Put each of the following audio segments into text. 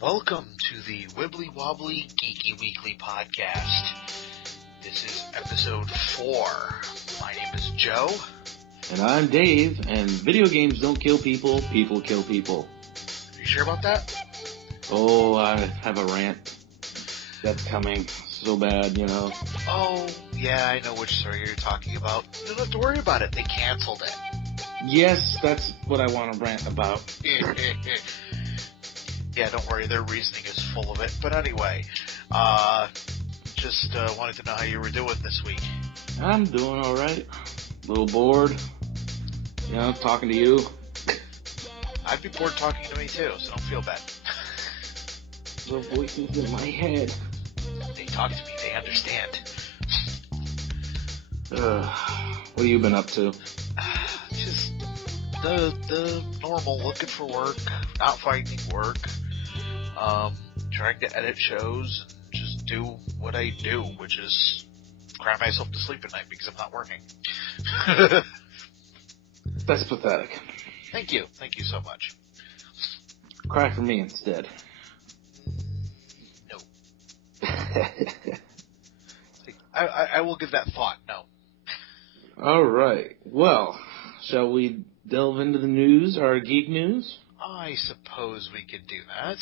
Welcome to the Wibbly Wobbly Geeky Weekly podcast. This is episode 4. My name is Joe. And I'm Dave, and video games don't kill people, people kill people. Are you sure about that? Oh, I have a rant that's coming so bad, you know. Oh, yeah, I know which story you're talking about. You don't have to worry about it. They canceled it. Yes, that's what I want to rant about. Yeah, don't worry. Their reasoning is full of it. But anyway, just wanted to know how you were doing this week. I'm doing all right. A little bored, you know, talking to you. I'd be bored talking to me too, so don't feel bad. The voices in my head. They talk to me. They understand. What have you been up to? Just the normal, looking for work, not finding work, trying to edit shows, and just do what I do, which is cry myself to sleep at night because I'm not working. That's pathetic. Thank you so much. Cry for me instead. No. I will give that thought, no. Alright, well, shall we delve into the news, our geek news? I suppose we could do that.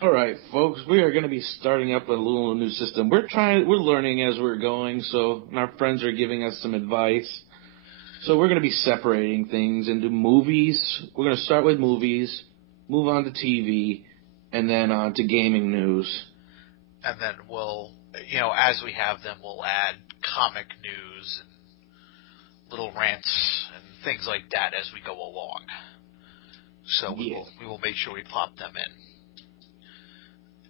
Alright, folks, we are going to be starting up a little new system. We're learning as we're going, and our friends are giving us some advice. So we're going to be separating things into movies. We're going to start with movies, move on to TV, and then on to gaming news. And then we'll, as we have them, we'll add comic news and little rants and things like that as we go along. So we will make sure we plop them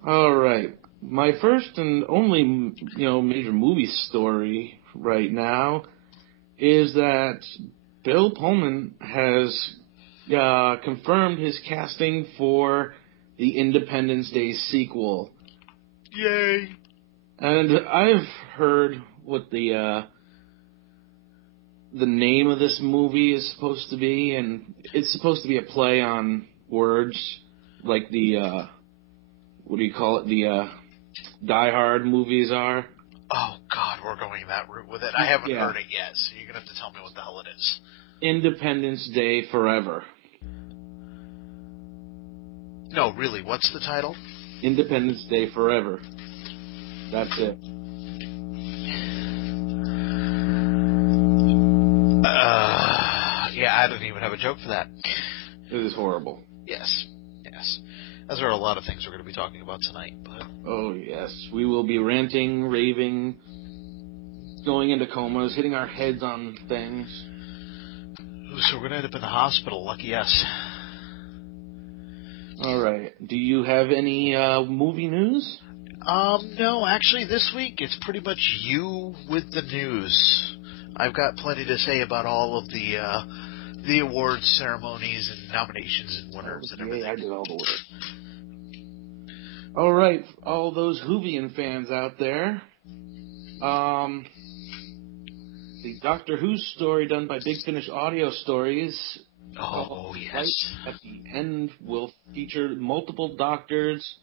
in. All right. My first and only, major movie story right now is that Bill Pullman has confirmed his casting for the Independence Day sequel. Yay! And I've heard what the name of this movie is supposed to be, and it's supposed to be a play on words, like the the Die Hard movies are. Oh, God, we're going that route with it. I haven't heard it yet, so you're going to have to tell me what the hell it is. Independence Day Forever. No, really, what's the title? Independence Day Forever. That's it. Yeah, I don't even have a joke for that. It is horrible. Yes. Those are a lot of things we're going to be talking about tonight. But oh, yes. We will be ranting, raving, going into comas, hitting our heads on things. So we're going to end up in the hospital. Lucky us. All right. Do you have any movie news? No. Actually, this week it's pretty much you with the news. I've got plenty to say about all of the awards ceremonies and nominations and winners and everything. I did all the work. All right, all those Whovian fans out there. The Doctor Who story done by Big Finish Audio Stories. Oh, yes. Right at the end will feature multiple doctors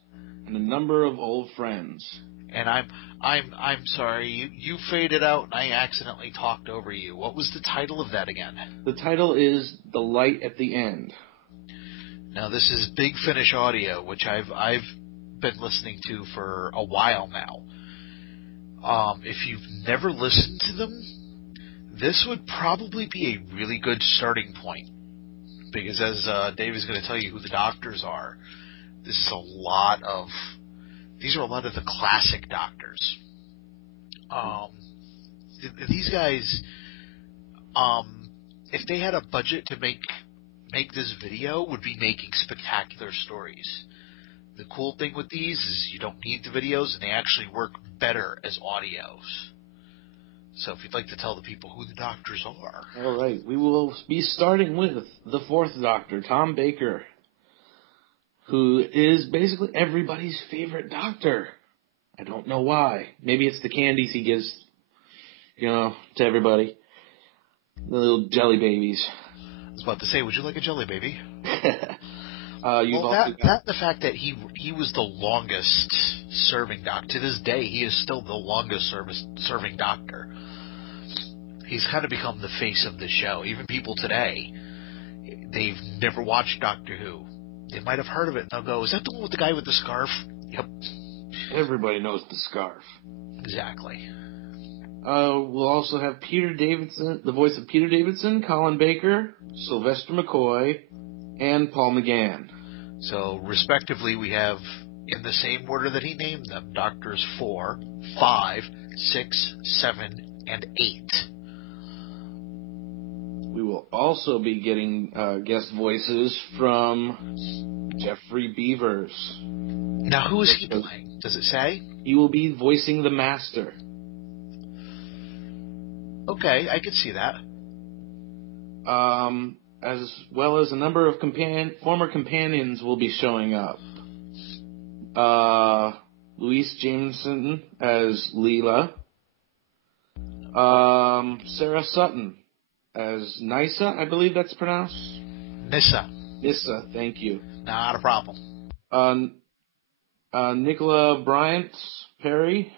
and a number of old friends. And I'm sorry, you faded out and I accidentally talked over you. What was the title of that again? The title is The Light at the End. Now this is Big Finish Audio, which I've been listening to for a while now. If you've never listened to them, this would probably be a really good starting point. Because as Dave is going to tell you who the doctors are, these are a lot of the classic doctors. These guys, if they had a budget to make this video, would be making spectacular stories. The cool thing with these is you don't need the videos, and they actually work better as audios. So if you'd like to tell the people who the doctors are. All right, we will be starting with the fourth Doctor, Tom Baker, who is basically everybody's favorite doctor. I don't know why. Maybe it's the candies he gives, to everybody. The little jelly babies. was about to say, would you like a jelly baby? The fact that he was the longest serving doctor. To this day, he is still the longest serving doctor. He's kind of become the face of the show. Even people today, they've never watched Doctor Who. They might have heard of it, and they'll go, is that the one with the guy with the scarf? Yep. Everybody knows the scarf. Exactly. We'll also have Peter Davidson, the voice of Peter Davidson, Colin Baker, Sylvester McCoy, and Paul McGann. So, respectively, we have, in the same order that he named them, Doctors 4, 5, 6, 7, and 8. We will also be getting guest voices from Jeffrey Beavers. Now, who is he playing? Does it say? He will be voicing the Master. Okay, I could see that. As well as a number of former companions will be showing up. Louise Jameson as Leela. Sarah Sutton as Nyssa, I believe that's pronounced. Nyssa, thank you. Not a problem. Nicola Bryant Perry.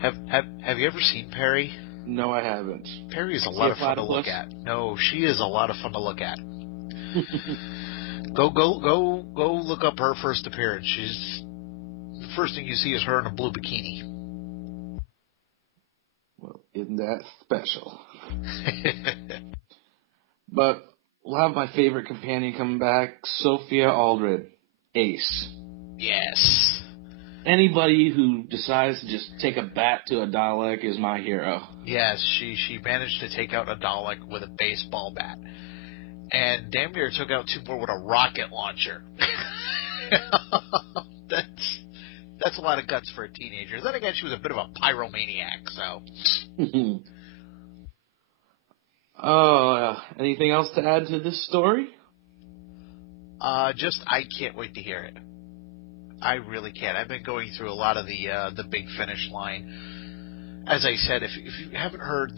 Have you ever seen Perry? No, I haven't. Perry is a lot of fun to look at. No, she is a lot of fun to look at. Go look up her first appearance. The first thing you see is her in a blue bikini. Well, isn't that special? But we'll have my favorite companion coming back, Sophia Aldred, Ace. Yes. Anybody who decides to just take a bat to a Dalek is my hero. Yes, she managed to take out a Dalek with a baseball bat. And damn near took out 2 more with a rocket launcher. That's a lot of guts for a teenager. Then again, she was a bit of a pyromaniac, so. Anything else to add to this story? I can't wait to hear it. I really can't. I've been going through a lot of the Big Finish line. As I said, if you haven't heard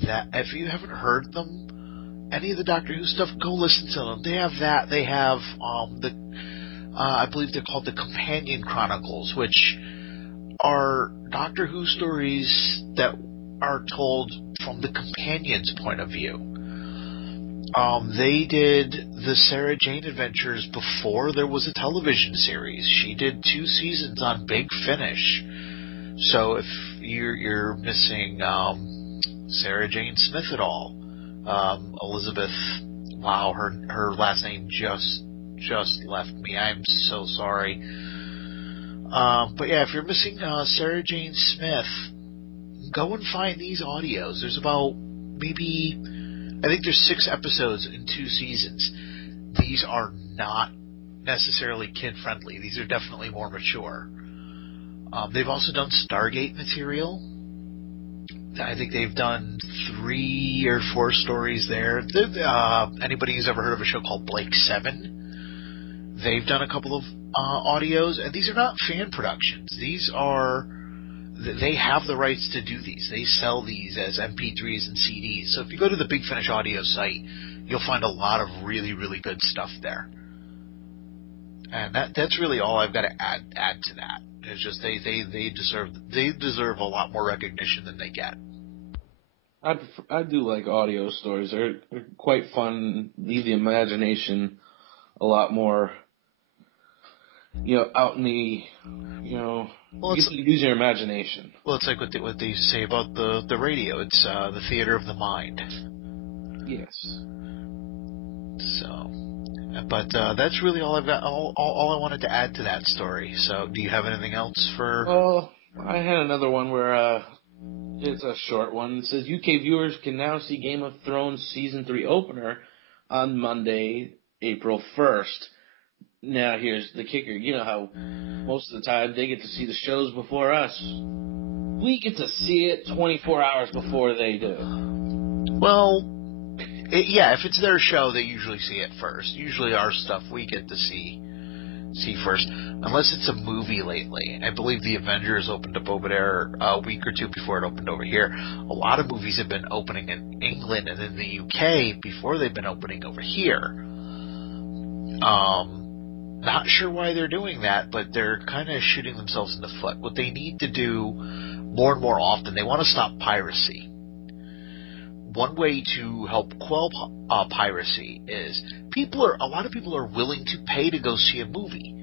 them, any of the Doctor Who stuff, go listen to them. They have that. They have I believe they're called the Companion Chronicles, which are Doctor Who stories that are told from the companion's point of view. They did the Sarah Jane Adventures before there was a television series. She did 2 seasons on Big Finish. So if you're missing Sarah Jane Smith at all, Elizabeth, wow, her last name just left me. I'm so sorry. But yeah, if you're missing Sarah Jane Smith, go and find these audios. There's about I think there's 6 episodes in 2 seasons. These are not necessarily kid-friendly. These are definitely more mature. They've also done Stargate material. I think they've done 3 or 4 stories there. Anybody who's ever heard of a show called Blake 7? They've done a couple of audios, and these are not fan productions. They have the rights to do these. They sell these as MP3s and CDs. So if you go to the Big Finish audio site, you'll find a lot of really, really good stuff there. And that's really all I've got to add to that. It's just they deserve a lot more recognition than they get. I do like audio stories. They're quite fun. Leave the imagination a lot more, out in the, well, you can use your imagination. Well, it's like what they say about the radio. It's the theater of the mind. Yes. So, but that's really all I've got. All I wanted to add to that story. So, do you have anything else for? Well, I had another one where it's a short one. It says UK viewers can now see Game of Thrones season 3 opener on Monday, April 1st. Now, here's the kicker. You know how most of the time they get to see the shows before us. We get to see it 24 hours before they do. Well, if it's their show, they usually see it first. Usually our stuff we get to see see first, unless it's a movie lately. I believe The Avengers opened up over there a week or two before it opened over here. A lot of movies have been opening in England and in the UK before they've been opening over here. Not sure why they're doing that, but they're kind of shooting themselves in the foot. What they need to do more and more often, they want to stop piracy. One way to help quell piracy is a lot of people are willing to pay to go see a movie.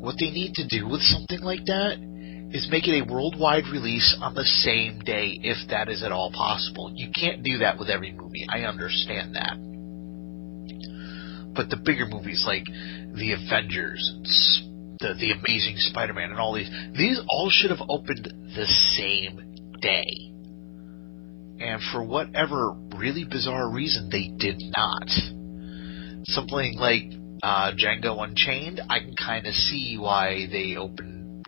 What they need to do with something like that is make it a worldwide release on the same day, if that is at all possible. You can't do that with every movie. I understand that. But the bigger movies like The Avengers, the Amazing Spider-Man, and all these all should have opened the same day. And for whatever really bizarre reason, they did not. Something like Django Unchained, I can kind of see why they open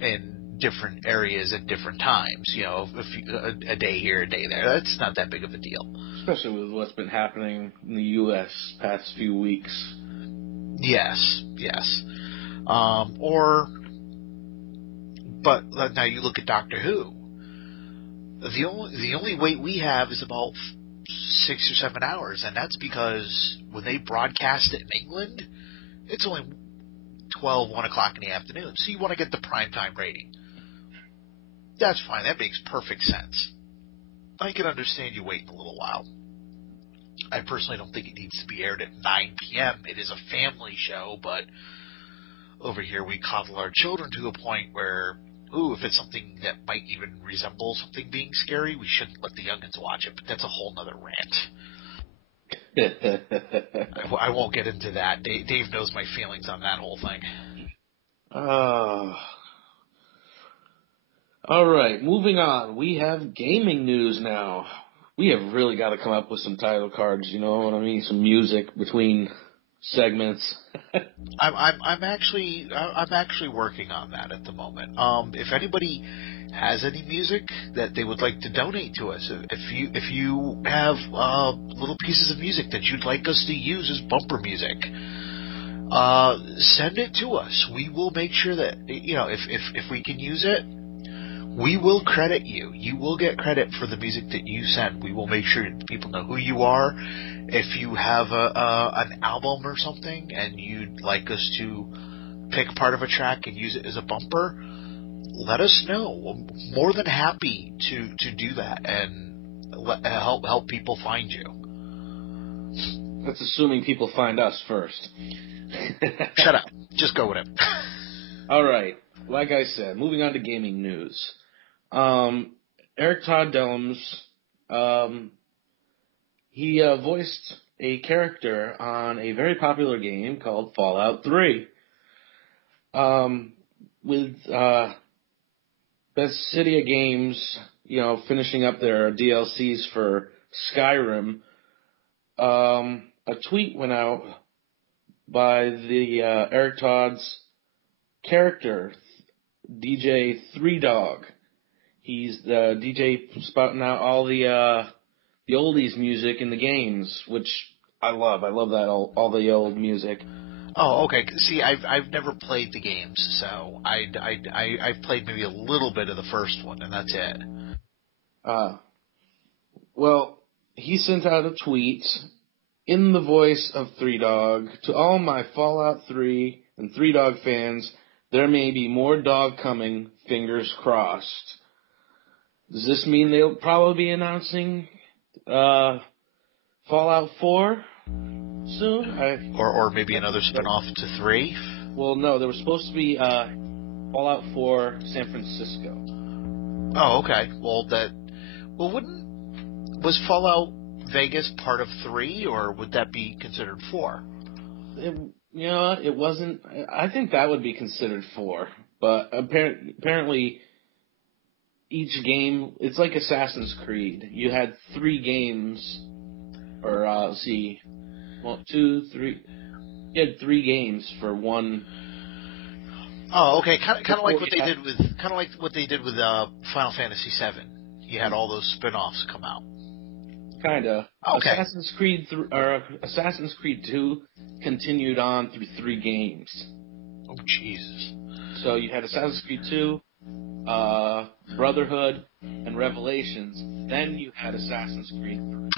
in different areas at different times. You know, a day here, a day there. That's not that big of a deal. Especially with what's been happening in the U.S. past few weeks. Yes. But now you look at Doctor Who. The only wait we have is about 6 or 7 hours, and that's because when they broadcast it in England, it's only 1 o'clock in the afternoon. So you want to get the primetime rating. That's fine. That makes perfect sense. I can understand you waiting a little while. I personally don't think it needs to be aired at 9 p.m. It is a family show, but over here we coddle our children to a point where, if it's something that might even resemble something being scary, we shouldn't let the youngins watch it, but that's a whole nother rant. I won't get into that. Dave knows my feelings on that whole thing. All right, moving on. We have gaming news now. We have really got to come up with some title cards, you know what I mean? Some music between segments. I'm actually working on that at the moment. If anybody has any music that they would like to donate to us, if you have little pieces of music that you'd like us to use as bumper music, send it to us. We will make sure that, you know, if we can use it, we will credit you. You will get credit for the music that you send. We will make sure people know who you are. If you have an album or something and you'd like us to pick part of a track and use it as a bumper, let us know. We're more than happy to do that and help people find you. That's assuming people find us first. Shut up. Just go with it. All right. Like I said, moving on to gaming news. Eric Todd Dellums, he voiced a character on a very popular game called Fallout 3. With Bethesda Games, you know, finishing up their DLCs for Skyrim, a tweet went out by the Eric Todd's character, DJ Three Dog. He's the DJ spouting out all the oldies music in the games, which I love. I love that all the old music. Oh, okay. See, I've never played the games, so I've played maybe a little bit of the first one, and that's it. Well, he sent out a tweet in the voice of Three Dog to all my Fallout 3 and Three Dog fans. There may be more dog coming. Fingers crossed. Does this mean they'll probably be announcing Fallout 4 soon? Or maybe another spin-off to 3? Well, no. There was supposed to be Fallout 4 San Francisco. Oh, okay. Was Fallout Vegas part of 3, or would that be considered 4? It wasn't. I think that would be considered 4. But apparently, each game, it's like Assassin's Creed. You had 3 games, or let's see, 2, 3. You had 3 games for one. Oh, okay. Kind of like what they did with Final Fantasy VII. You had all those spin-offs come out. Kinda. Okay. Assassin's Creed 2 continued on through 3 games. Oh, Jesus. So you had Assassin's Creed 2, Brotherhood, and Revelations. Then you had Assassin's Creed 3.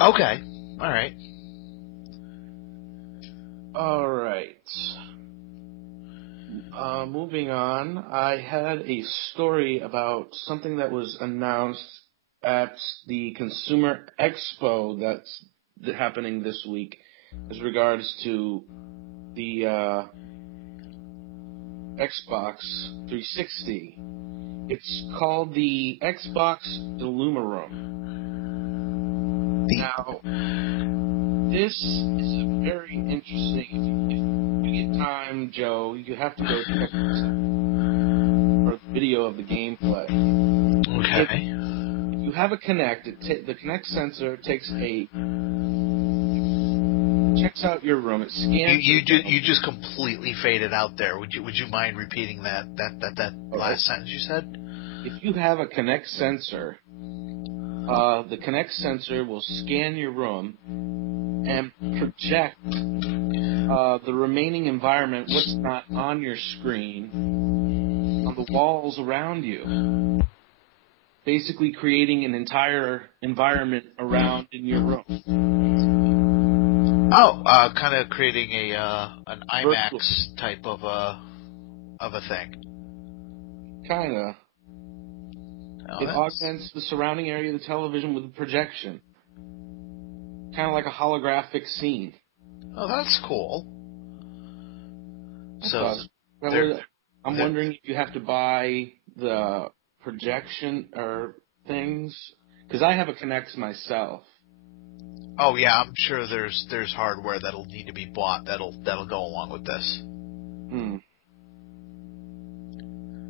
Okay. All right. All right. Moving on, I had a story about something that was announced at the Consumer Expo that's happening this week as regards to the Xbox 360. It's called the Xbox Illumiroom. Now, this is a very interesting. If you get time, Joe, you have to go check this out for the video of the gameplay. Okay. If you have a Kinect, the Kinect sensor checks out your room. It scans. You just completely faded out there. Would you mind repeating that last sentence you said? If you have a Kinect sensor, the Kinect sensor will scan your room and project the remaining environment, what's not on your screen, on the walls around you. Basically creating an entire environment around in your room. Oh, kind of creating an IMAX type of a thing. Kinda. Oh, it augments the surrounding area of the television with a projection. Kind of like a holographic scene. Oh, that's cool. I'm wondering if you have to buy the projection or things, because I have a Kinect myself. Oh yeah, I'm sure there's hardware that'll need to be bought that'll go along with this.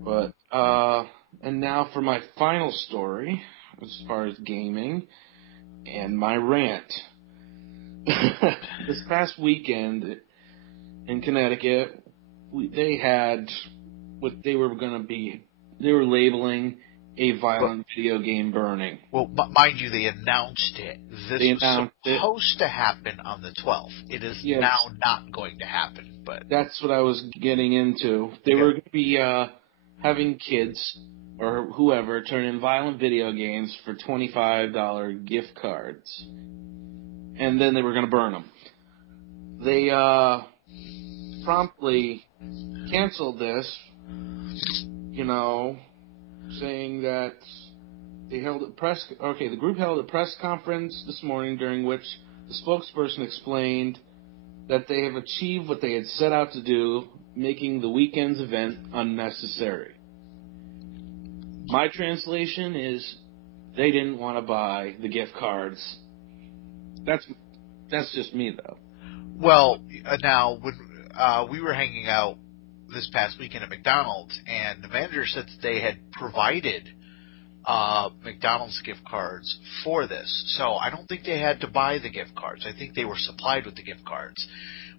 But and now for my final story as far as gaming and my rant. This past weekend in Connecticut, they had what they were labeling a violent video game burning. Well, mind you, they announced it. This was supposed to happen on the 12th. It is now not going to happen. But that's what I was getting into. They were going to be having kids or whoever turn in violent video games for $25 gift cards. And then they were going to burn them. They promptly canceled this, saying that they held the group held a press conference this morning during which the spokesperson explained that they have achieved what they had set out to do, making the weekend's event unnecessary. My translation is they didn't want to buy the gift cards. That's just me, though. Well, now, when we were hanging out this past weekend at McDonald's, and the manager said that they had provided McDonald's gift cards for this. So I don't think they had to buy the gift cards. I think they were supplied with the gift cards,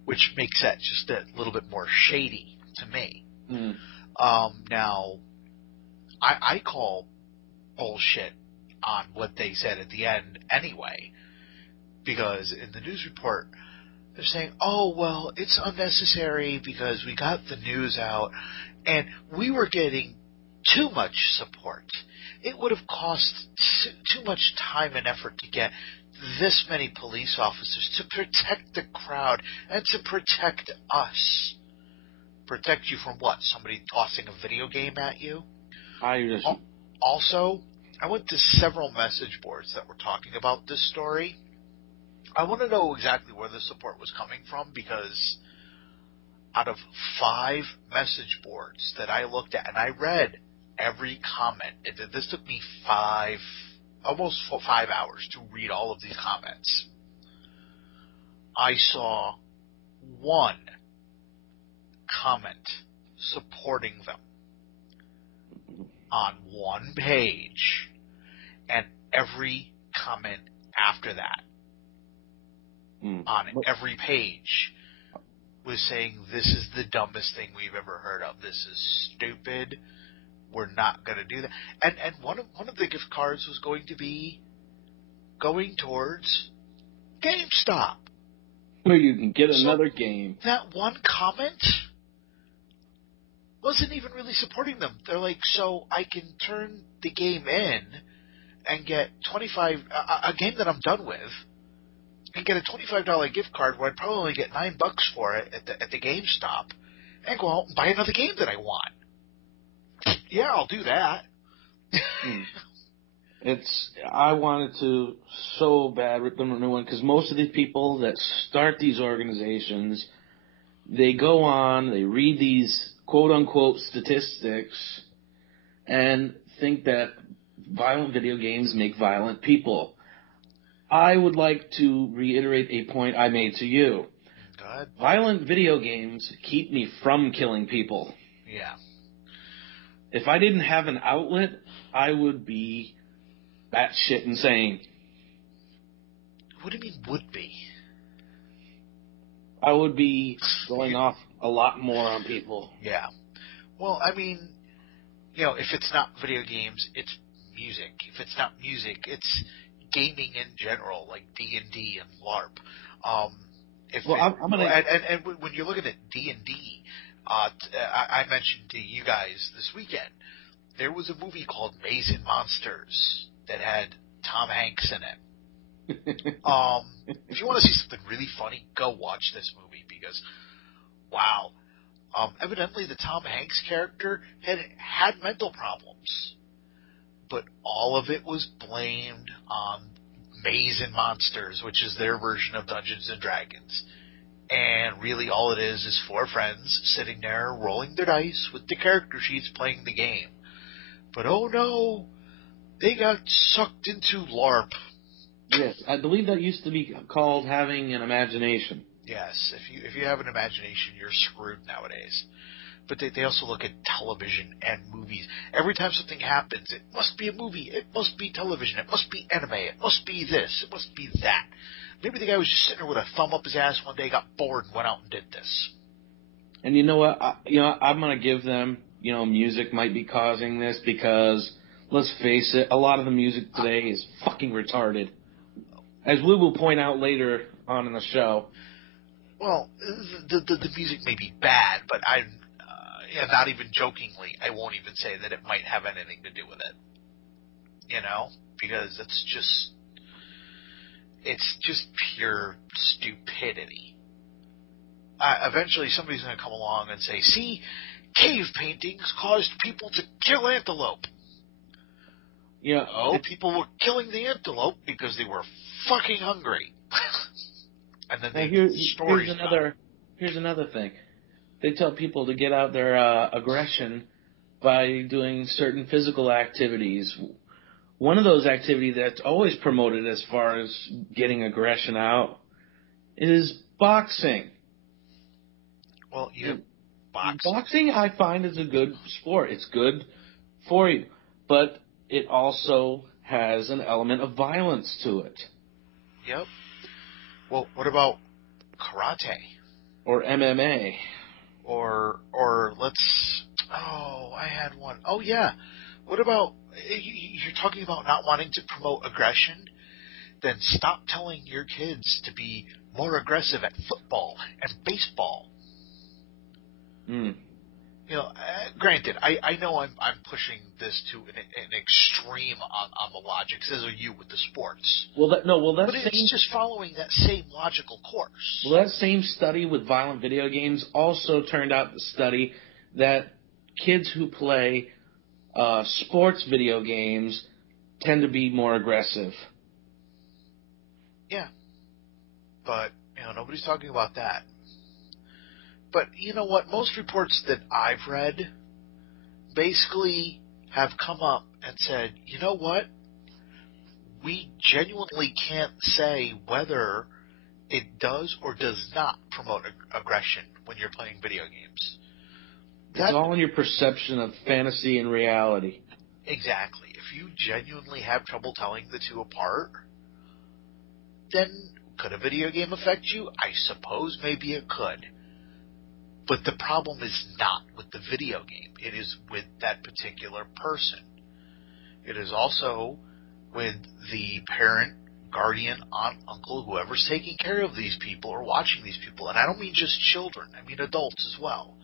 which makes that just a little bit more shady to me. Now, I call bullshit on what they said at the end anyway, because in the news report, they're saying, oh, well, it's unnecessary because we got the news out and we were getting too much support. It would have cost too much time and effort to get this many police officers to protect the crowd and to protect us. Protect you from what? Somebody tossing a video game at you? Also, I went to several message boards that were talking about this story. I want to know exactly where the support was coming from, because out of 5 message boards that I looked at, and I read every comment, this took me almost 5 hours to read all of these comments. I saw one comment supporting them on one page, and every comment after that on every page was saying, this is the dumbest thing we've ever heard of. This is stupid. We're not going to do that. And one of the gift cards was going to be going towards GameStop. Where you can get another game. That one comment wasn't even really supporting them. They're like, so I can turn the game in and get a game that I'm done with, and get a $25 gift card where I'd probably only get $9 for it at the GameStop, and go out and buy another game that I want. Yeah, I'll do that. I wanted to so bad rip them a new one, because most of these people that start these organizations, they go on, they read these quote-unquote statistics and think that violent video games make violent people. I would like to reiterate a point I made to you. Go ahead. Violent video games keep me from killing people. Yeah. If I didn't have an outlet, I would be batshit insane. What do you mean would be? I would be going off a lot more on people. Yeah. Well, I mean, if it's not video games, it's music. If it's not music, it's gaming in general, like D&D and LARP. And when you're looking at D&D, I mentioned to you guys this weekend, there was a movie called Maze and Monsters that had Tom Hanks in it. If you want to see something really funny, go watch this movie, because, wow. Evidently, the Tom Hanks character had mental problems, but all of it was blamed on Maze and Monsters, which is their version of Dungeons and Dragons. And really all it is 4 friends sitting there rolling their dice with the character sheets playing the game. But oh no, they got sucked into LARP. Yes, I believe that used to be called having an imagination. Yes, if you have an imagination, you're screwed nowadays. But they also look at television and movies. Every time something happens, it must be a movie, it must be television, it must be anime, it must be this, it must be that. Maybe the guy was just sitting there with a thumb up his ass one day, got bored, and went out and did this. And you know what? I'm going to give them, music might be causing this, because, let's face it, a lot of the music today is fucking retarded. As we will point out later on in the show. Well, the music may be bad, but not even jokingly, I won't even say that it might have anything to do with it. Because it's just pure stupidity. Eventually somebody's going to come along and say, see, cave paintings caused people to kill antelope. People were killing the antelope because they were fucking hungry. And then here's another thing. They tell people to get out their aggression by doing certain physical activities. One of those activities that's always promoted as far as getting aggression out is boxing. Well, boxing I find is a good sport. It's good for you, but it also has an element of violence to it. Yep. Well, what about karate? Or MMA? Or I had one. Oh, yeah. What about, you're talking about not wanting to promote aggression? Then stop telling your kids to be more aggressive at football and baseball. Granted, I know I'm pushing this to an extreme on the logic, as are you with the sports. But it's just following that same logical course. Well, that same study with violent video games also turned out to study that kids who play sports video games tend to be more aggressive. Yeah, but nobody's talking about that. But you know what? Most reports that I've read basically have come up and said, you know what? We genuinely can't say whether it does or does not promote aggression when you're playing video games. It's all in your perception of fantasy and reality. Exactly. If you genuinely have trouble telling the two apart, then could a video game affect you? I suppose maybe it could. But the problem is not with the video game. It is with that particular person. It is also with the parent guardian, aunt, uncle, whoever's taking care of these people or watching these people. And I don't mean just children. I mean adults as well.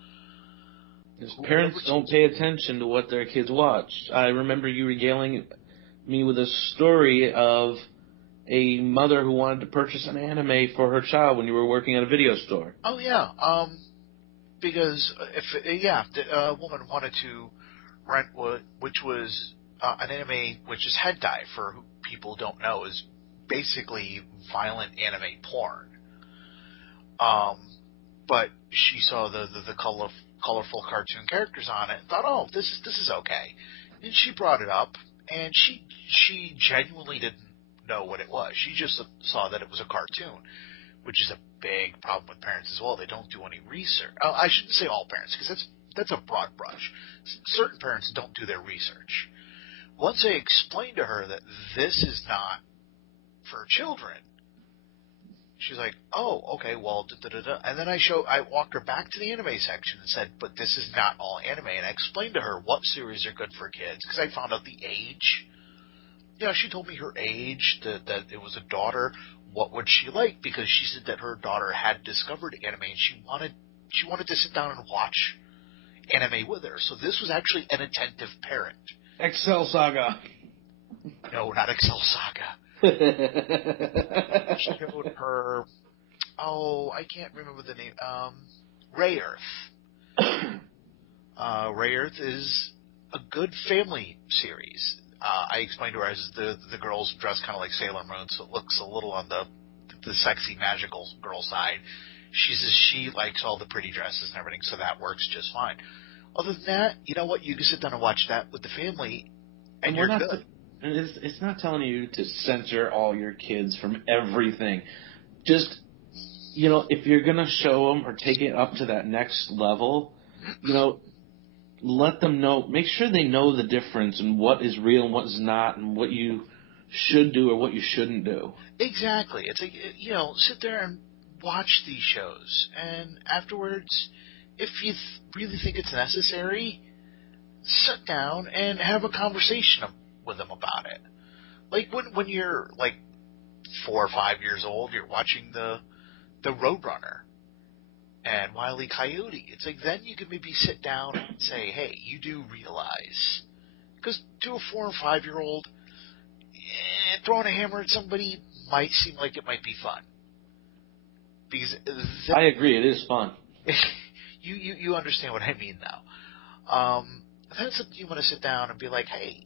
His parents don't pay attention to what their kids watch. I remember you regaling me with a story of a mother who wanted to purchase an anime for her child when you were working at a video store. Oh, yeah. Because a woman wanted to rent which was an anime, which is hentai, for who people don't know, is basically violent anime porn. But she saw the colorful cartoon characters on it and thought, oh, this is okay. And she brought it up, and she genuinely didn't know what it was. She just saw that it was a cartoon, which is a big problem with parents as well. They don't do any research. I shouldn't say all parents, because that's a broad brush. Certain parents don't do their research. Once I explained to her that this is not for children, she's like, oh, okay, well, da-da-da-da. And then I walked her back to the anime section and said, but this is not all anime. And I explained to her what series are good for kids, because I found out the age. Yeah, she told me her age, that it was a daughter. What would she like? Because she said that her daughter had discovered anime, and she wanted to sit down and watch anime with her. So this was actually an attentive parent. Excel Saga. No, not Excel Saga. Showed her, I can't remember the name. Ray Earth. Ray Earth is a good family series. I explained to her as the girls dress kind of like Sailor Moon, so it looks a little on the sexy magical girl side. She says she likes all the pretty dresses and everything, so that works just fine. Other than that, you know what? You can sit down and watch that with the family, and you're good. It's not telling you to censor all your kids from everything. Just, if you're going to show them or take it up to that next level, let them know. Make sure they know the difference and what is real and what is not, and what you should do or what you shouldn't do. Exactly. It's like, sit there and watch these shows. And afterwards, if you really think it's necessary, sit down and have a conversation with them about it. Like when you're like 4 or 5 years old, you're watching the Roadrunner and Wile E. Coyote. It's like then you can maybe sit down and say, hey, you do realize, because to a 4 or 5 year old, throwing a hammer at somebody might seem like it might be fun. Because I agree, it is fun. you understand what I mean now. That's something you want to sit down and be like, hey,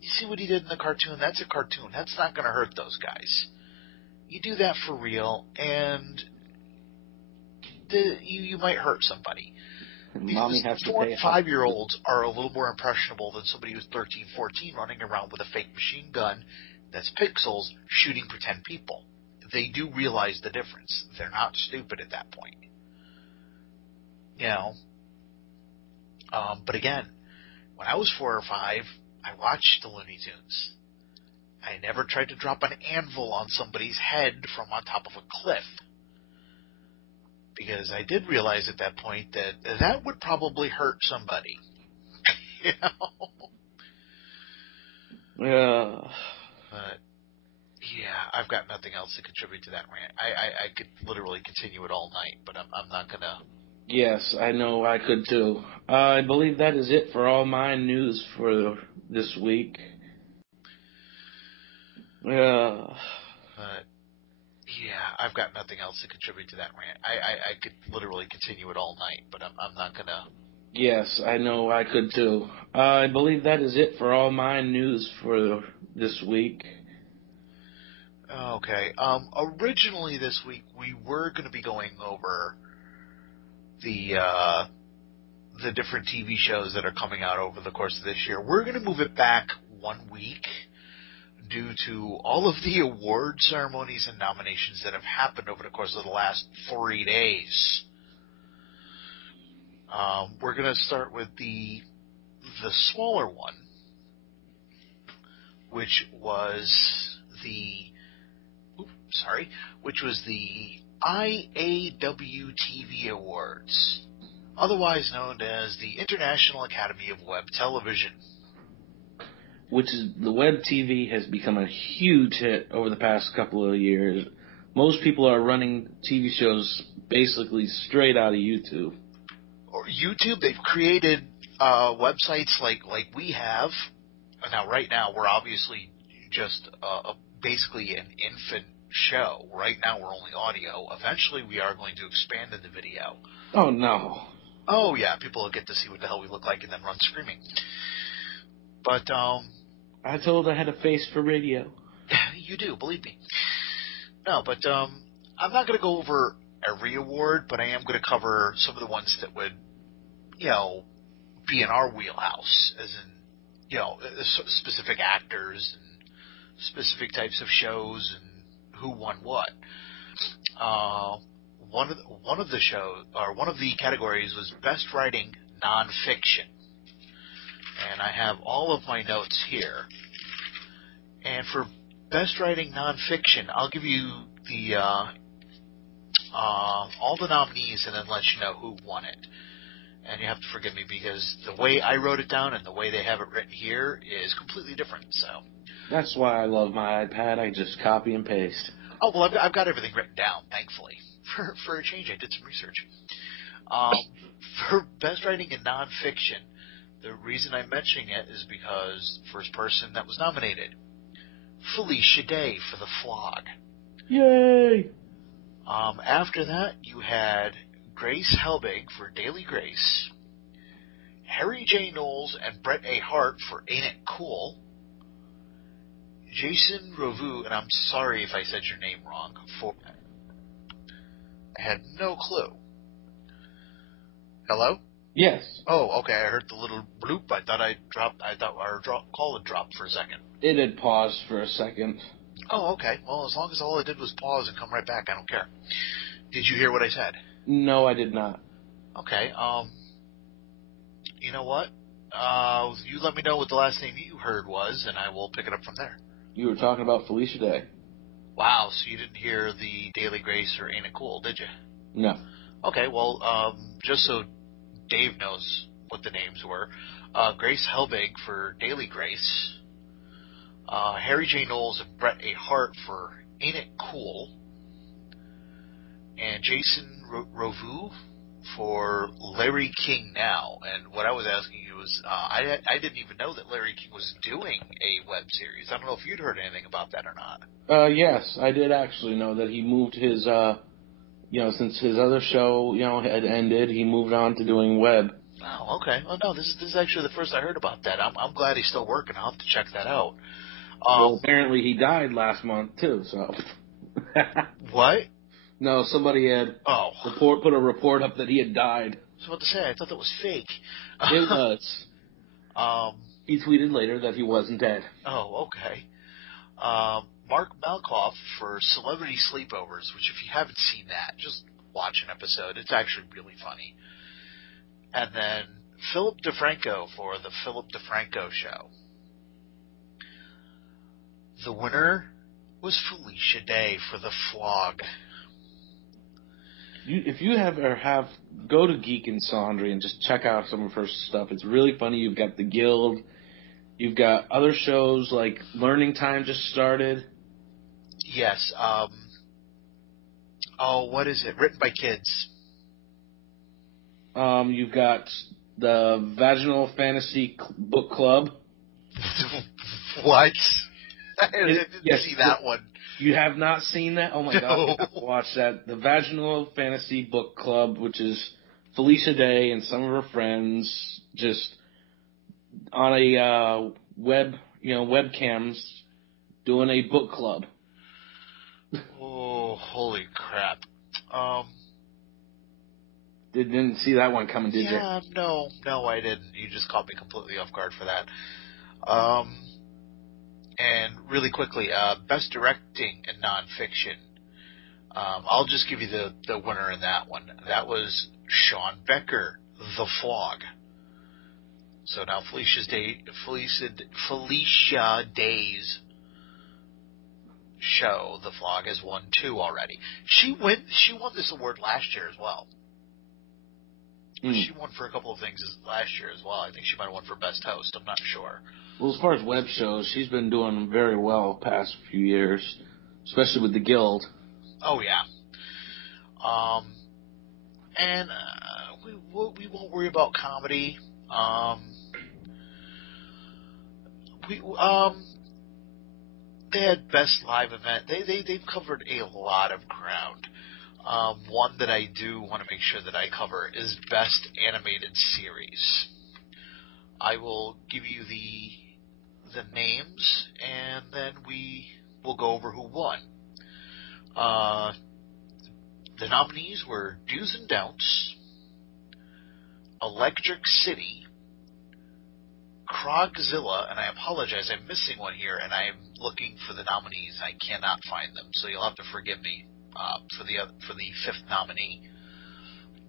you see what he did in the cartoon? That's a cartoon. That's not going to hurt those guys. You do that for real, and you might hurt somebody. Mommy has to 4 and 5 year olds are a little more impressionable than somebody who's 13, 14 running around with a fake machine gun that's pixels shooting pretend people. They do realize the difference. They're not stupid at that point. But again, when I was 4 or 5, I watched the Looney Tunes. I never tried to drop an anvil on somebody's head from on top of a cliff. Because I did realize at that point that would probably hurt somebody. Yeah. But, yeah, I've got nothing else to contribute to that rant. I could literally continue it all night, but I'm not going to. Yes, I know I could too. I believe that is it for all my news for this week. Yeah. But, yeah, I've got nothing else to contribute to that rant. I could literally continue it all night, but I'm not going to. Yes, I know I could too. I believe that is it for all my news for this week. Okay. Originally this week we were going to be going over the different TV shows that are coming out over the course of this year. We're going to move it back 1 week due to all of the award ceremonies and nominations that have happened over the course of the last 3 days. We're going to start with the smaller one, which was the IAW TV Awards, otherwise known as the International Academy of Web Television. which is the web TV has become a huge hit over the past couple of years. Most people are running TV shows basically straight out of YouTube. Or YouTube, they've created websites like we have. Now, right now, we're obviously just basically an infant show. Right now, we're only audio. Eventually, we are going to expand into video. Oh, no. Oh, yeah, people will get to see what the hell we look like and then run screaming. But, I told I had a face for radio. You do, believe me. No, but I'm not going to go over every award, but I am going to cover some of the ones that would, be in our wheelhouse, as in, specific actors and specific types of shows and who won what. One of the categories was Best Writing Nonfiction, and I have all of my notes here. And for Best Writing Nonfiction, I'll give you the all the nominees and then let you know who won it. And you have to forgive me because the way I wrote it down and the way they have it written here is completely different. So that's why I love my iPad. I just copy and paste. Oh well, I've got everything written down. Thankfully, for a change, I did some research. For Best Writing in Nonfiction, the reason I'm mentioning it is because the first person that was nominated, Felicia Day for The Flog. Yay! After that, you had Grace Helbig for Daily Grace, Harry J. Knowles and Brett A. Hart for Ain't It Cool, Jason Rovu, and I'm sorry if I said your name wrong, for I had no clue. Hello? Yes. Oh, okay, I heard the little bloop. I thought our call had dropped for a second. It had paused for a second. Oh, okay. Well, as long as all I did was pause and come right back, I don't care. Did you hear what I said? No, I did not. Okay, you know what? You let me know what the last name you heard was, and I will pick it up from there. You were talking about Felicia Day. Wow, so you didn't hear the Daily Grace or Ain't It Cool, did you? No. Okay, well, just so Dave knows what the names were, Grace Helbig for Daily Grace, Harry J. Knowles and Brett A. Hart for Ain't It Cool, and Jason Rovu for Larry King Now. And what I was asking you was, I didn't even know that Larry King was doing a web series. I don't know if you'd heard anything about that or not. Yes, I did actually know that he moved his, since his other show, had ended, he moved on to doing web. Oh, okay. Well, no, this is actually the first I heard about that. I'm glad he's still working. I'll have to check that out. Well, apparently he died last month, too, so. What? No, somebody had put a report up that he had died. I was about to say, I thought that was fake. It was. He tweeted later that he wasn't dead. Oh, okay. Mark Malkoff for Celebrity Sleepovers, which if you haven't seen that, just watch an episode. It's actually really funny. And then Philip DeFranco for The Philip DeFranco Show. The winner was Felicia Day for The Flog. If you go to Geek and Sandry and just check out some of her stuff. It's really funny. You've got The Guild. You've got other shows like Learning Time just started. Yes. What is it? Written by kids. You've got the Vaginal Fantasy Book Club. What? I didn't see that one. You have not seen that? Oh my God, you have to watch that. The Vaginal Fantasy Book Club, which is Felicia Day and some of her friends just on a webcams doing a book club. Oh, holy crap. Didn't see that one coming, did you? Yeah, no, I didn't. You just caught me completely off guard for that. And really quickly, Best Directing in Nonfiction. I'll just give you the winner in that one. That was Sean Becker, The Flog. So now Felicia Day's show, The Flog, has won 2 already. She won this award last year as well. She won for a couple of things last year as well. I think she might have won for Best Host. I'm not sure. Well, as far as web shows, she's been doing very well the past few years, especially with the Guild. Oh, yeah. And we won't worry about comedy. They had Best Live Event. They've covered a lot of ground. One that I do want to make sure that I cover is Best Animated Series. I will give you the names, and then we will go over who won. The nominees were Do's and Don'ts, Electric City, Krogzilla, and I apologize, I'm missing one here, and I am looking for the nominees. I cannot find them, so you'll have to forgive me for the fifth nominee.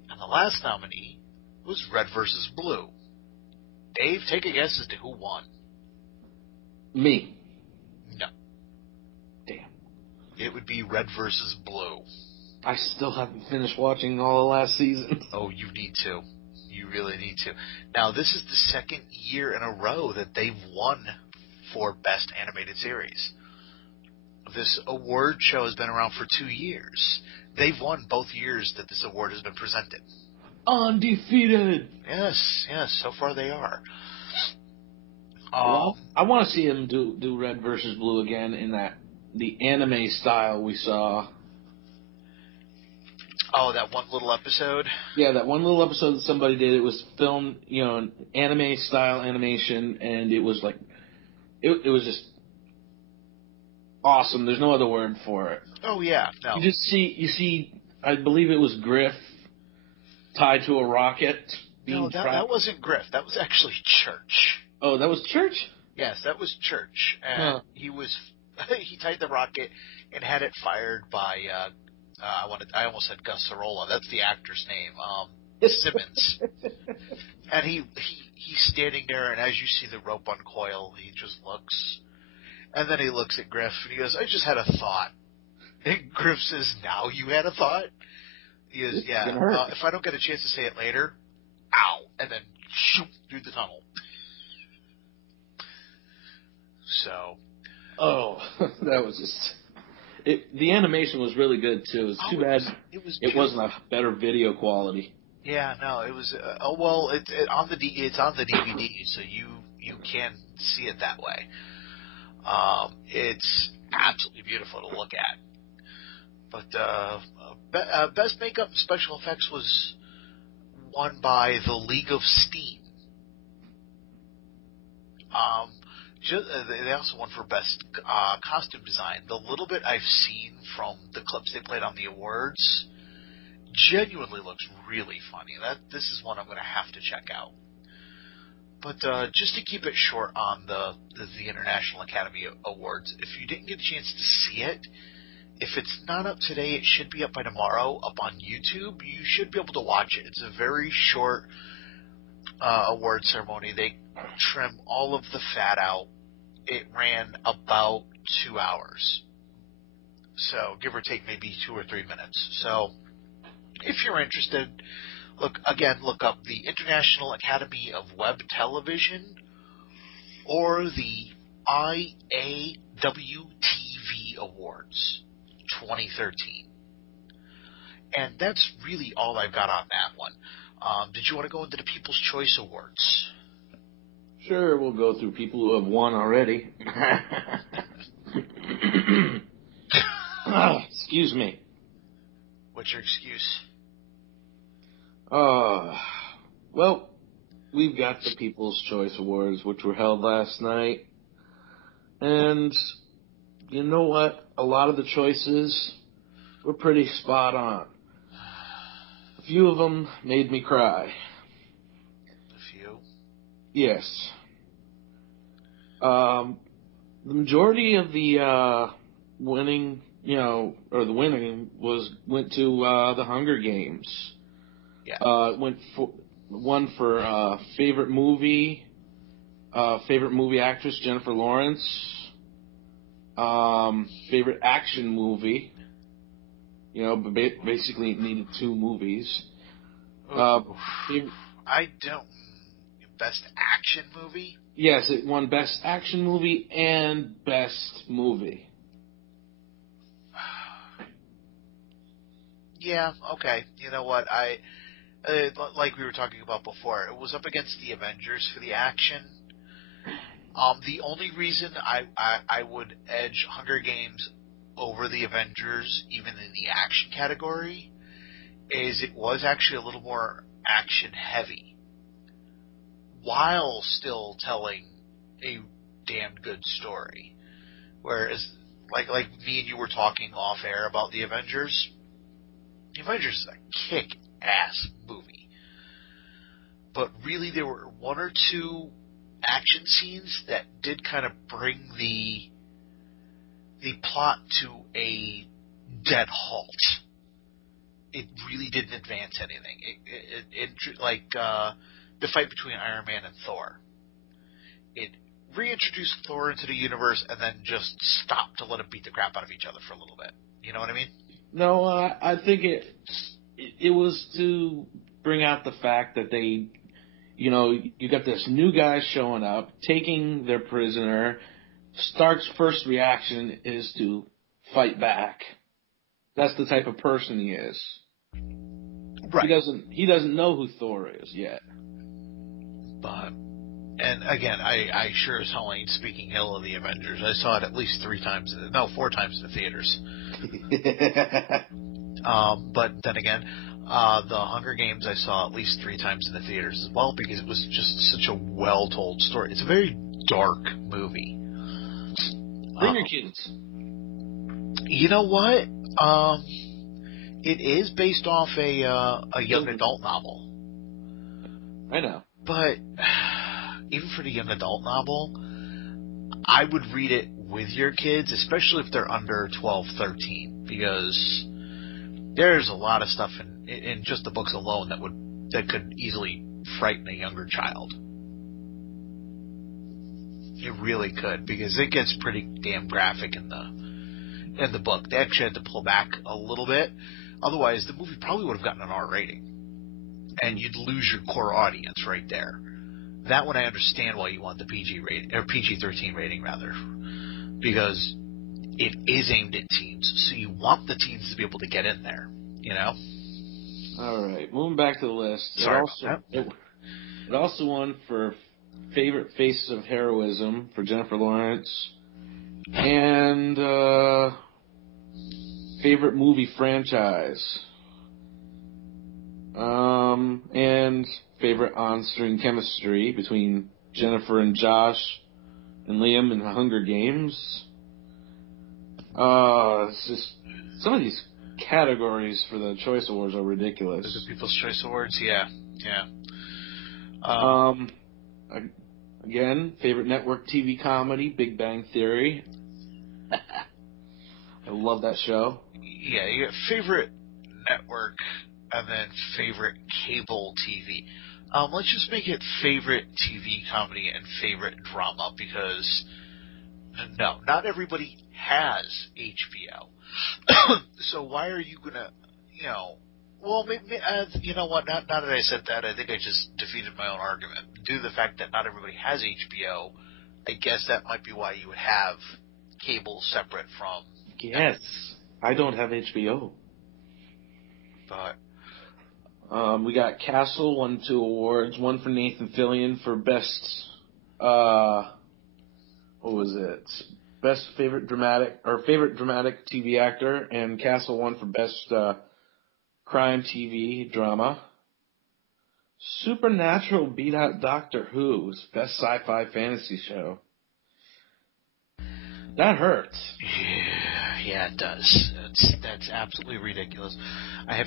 And the last nominee was Red versus Blue. Dave, take a guess as to who won. Me. No. Damn. It would be Red versus Blue. I still haven't finished watching all the last season. Oh, you need to. You really need to. Now, this is the second year in a row that they've won for Best Animated Series. This award show has been around for 2 years. They've won both years that this award has been presented. Undefeated. Yes, so far they are. Well, I want to see him do Red versus Blue again in the anime style we saw. Oh, that one little episode? Yeah, that one little episode that somebody did. It was filmed, an anime style animation, and it was like, it was just awesome. There's no other word for it. Oh yeah, no. You see, I believe it was Griff tied to a rocket. No, that wasn't Griff. That was actually Church. Oh, that was Church? Yes, that was Church. And he tied the rocket and had it fired by, I almost said Gus Sorolla. That's the actor's name. Simmons. And he's standing there, and as you see the rope uncoil, he just looks. And then he looks at Griff, and he goes, I just had a thought. And Griff says, now you had a thought? He goes, yeah, if I don't get a chance to say it later, ow, and then shoot through the tunnel. So. Oh, that was just. The animation was really good too. It's too bad it wasn't a better video quality. Yeah, no, it was. It's on the DVD, so you can see it that way. It's absolutely beautiful to look at. But best makeup and special effects was won by The League of Steam. They also won for best costume design. The little bit I've seen from the clips they played on the awards genuinely looks really funny. This is one I'm going to have to check out. But just to keep it short on the International Academy Awards, if you didn't get a chance to see it, if it's not up today, it should be up by tomorrow, up on YouTube. You should be able to watch it. It's a very short award ceremony. They trim all of the fat out. It ran about 2 hours. So give or take maybe 2 or 3 minutes. So if you're interested, look up the International Academy of Web Television or the IAWTV Awards 2013. And that's really all I've got on that one. Did you want to go into the People's Choice Awards? Sure, we'll go through people who have won already. Excuse me. What's your excuse? Well, we've got the People's Choice Awards, which were held last night. And you know what? A lot of the choices were pretty spot on. A few of them made me cry. A few? Yes. The majority of the winning went to the Hunger Games. Yeah. Won for favorite movie actress Jennifer Lawrence. Favorite action movie. But basically it needed 2 movies. I don't. Best action movie? Yes, it won Best Action Movie and Best Movie. Yeah, okay. You know what? Like we were talking about before, it was up against the Avengers for the action. The only reason I would edge Hunger Games over the Avengers, even in the action category, is it was actually a little more action heavy, while still telling a damn good story. Whereas, like me and you were talking off air about the Avengers is a kick-ass movie. But really, there were one or two action scenes that did kind of bring the plot to a dead halt. It really didn't advance anything. Like the fight between Iron Man and Thor. It reintroduced Thor into the universe and then just stopped to let him beat the crap out of each other for a little bit. You know what I mean? No, I think it was to bring out the fact that they, you got this new guy showing up, taking their prisoner. Stark's first reaction is to fight back. That's the type of person he is. Right. He doesn't know who Thor is yet. But, and again, I sure as hell ain't speaking ill of the Avengers. I saw it at least 4 times in the theaters. But then again, the Hunger Games I saw at least 3 times in the theaters as well, because it was just such a well-told story. It's a very dark movie. Bring your kids. You know what? It is based off a young adult novel. I know. But even for the young adult novel, I would read it with your kids, especially if they're under 12, 13, because there's a lot of stuff in just the books alone that could easily frighten a younger child. It really could, because it gets pretty damn graphic in the book. They actually had to pull back a little bit. Otherwise, the movie probably would have gotten an R rating. And you'd lose your core audience right there. That one I understand why you want the PG rating, or PG-13 rating rather, because it is aimed at teens. So you want the teens to be able to get in there, All right, moving back to the list. Sorry about that. It also won for Favorite Faces of Heroism for Jennifer Lawrence, and Favorite Movie Franchise. And favorite on-screen chemistry between Jennifer and Josh and Liam in the Hunger Games. It's just some of these categories for the Choice Awards are ridiculous. The People's Choice Awards, yeah. Again, favorite network TV comedy, Big Bang Theory. I love that show. Yeah, you got favorite network and then favorite cable TV. Let's just make it favorite TV comedy and favorite drama, because no, not everybody has HBO. So why are you gonna, well, maybe, you know what? Now that I said that, I think I just defeated my own argument. Due to the fact that not everybody has HBO, I guess that might be why you would have cable separate from. Yes, I don't have HBO. But we got Castle won 2 awards. One for Nathan Fillion for best. What was it? Best favorite dramatic TV actor, and Castle won for best crime TV drama. Supernatural beat out Doctor Who's best sci-fi fantasy show. That hurts. Yeah, it does. That's absolutely ridiculous. I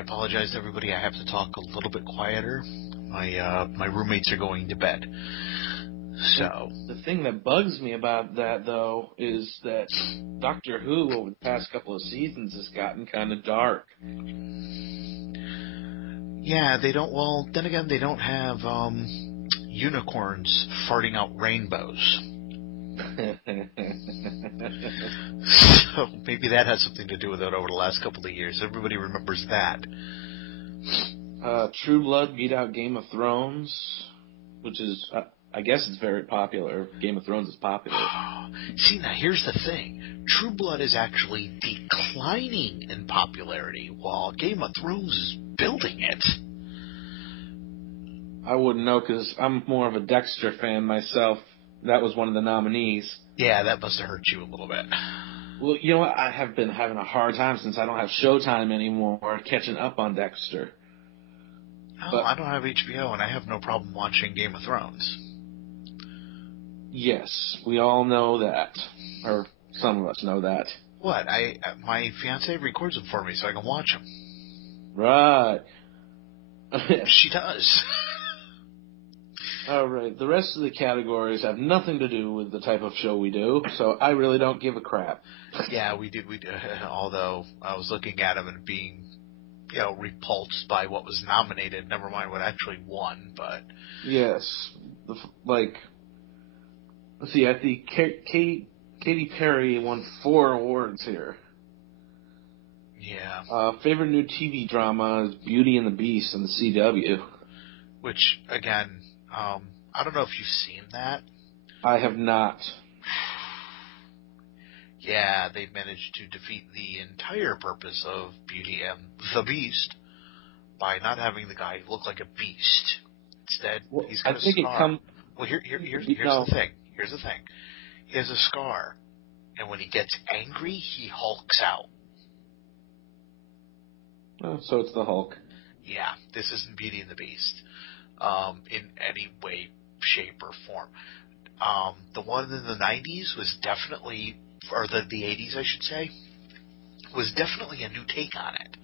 apologize to everybody. I have to talk a little bit quieter. My roommates are going to bed. So the thing that bugs me about that, though, is that Doctor Who over the past couple of seasons has gotten kind of dark. Yeah, they don't. Well, then again, they don't have unicorns farting out rainbows. So maybe that has something to do with it over the last couple of years. Everybody remembers that. True Blood beat out Game of Thrones, which is, I guess it's very popular. Game of Thrones is popular. See, now here's the thing. True Blood is actually declining in popularity, while Game of Thrones is building it. I wouldn't know because I'm more of a Dexter fan myself. That was one of the nominees. Yeah, that must have hurt you a little bit. Well, you know what? I have been having a hard time since I don't have Showtime anymore catching up on Dexter. Oh, But, I don't have HBO, and I have no problem watching Game of Thrones. yes, we all know that. Or some of us know that. What? My fiance records them for me so I can watch them. Right. She does. All right. The rest of the categories have nothing to do with the type of show we do, so I really don't give a crap. Yeah, we do. Although I was looking at them and being, repulsed by what was nominated. Never mind what actually won, but yes, let's see. I think Katy Perry won 4 awards here. Yeah. Favorite new TV drama is Beauty and the Beast on the CW. Which, again, I don't know if you've seen that. I have not. Yeah, they managed to defeat the entire purpose of Beauty and the Beast by not having the guy look like a beast. Instead, he's got a scar. Well, here's the thing. Here's the thing. He has a scar, and when he gets angry, he hulks out. Oh, so it's the Hulk. Yeah, this isn't Beauty and the Beast in any way, shape, or form. The one in the 90s was definitely, or the 80s, I should say, was definitely a new take on it.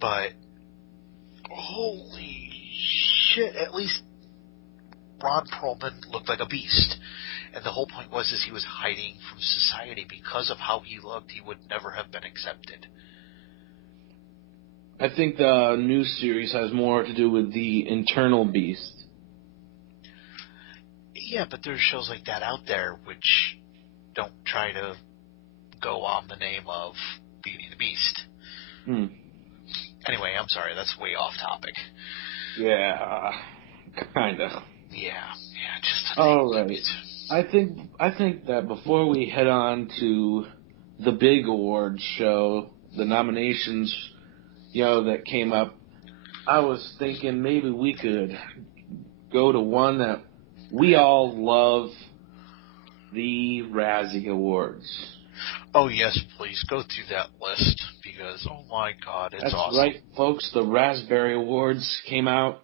But, holy shit, at least Ron Perlman looked like a beast. And the whole point was he was hiding from society because of how he looked. He would never have been accepted. I think the new series has more to do with the internal beast. Yeah, but there's shows like that out there which don't try to go on the name of Beauty and the Beast. Anyway, I'm sorry, that's way off topic. Yeah, kinda. Yeah, just all right. I think that before we head on to the big awards show, the nominations, that came up, I was thinking maybe we could go to one that we all love, the Razzie Awards. Oh, yes, please, go through that list, because, oh my God, it's awesome. That's right, folks, the Raspberry Awards came out,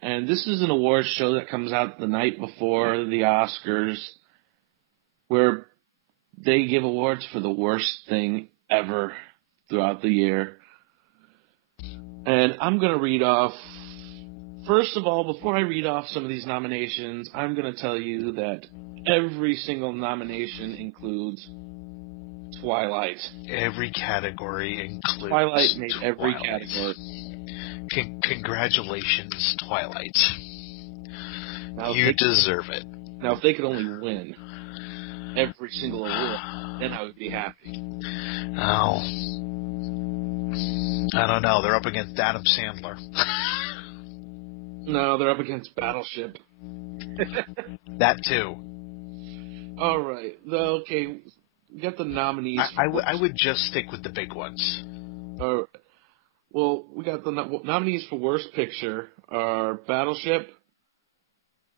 and this is an awards show that comes out the night before the Oscars, where they give awards for the worst thing ever throughout the year. And I'm going to read off, first of all, before I read off some of these nominations, I'm going to tell you that every single nomination includes Twilight. Every category includes Twilight made every category. Congratulations, Twilight. Now, you deserve it. Now, if they could only win every single award, then I would be happy. Oh. I don't know. They're up against Adam Sandler. No, they're up against Battleship. That too. All right. Okay, we got the nominees. I would just stick with the big ones. All right. Well, we got the nominees for Worst Picture are Battleship,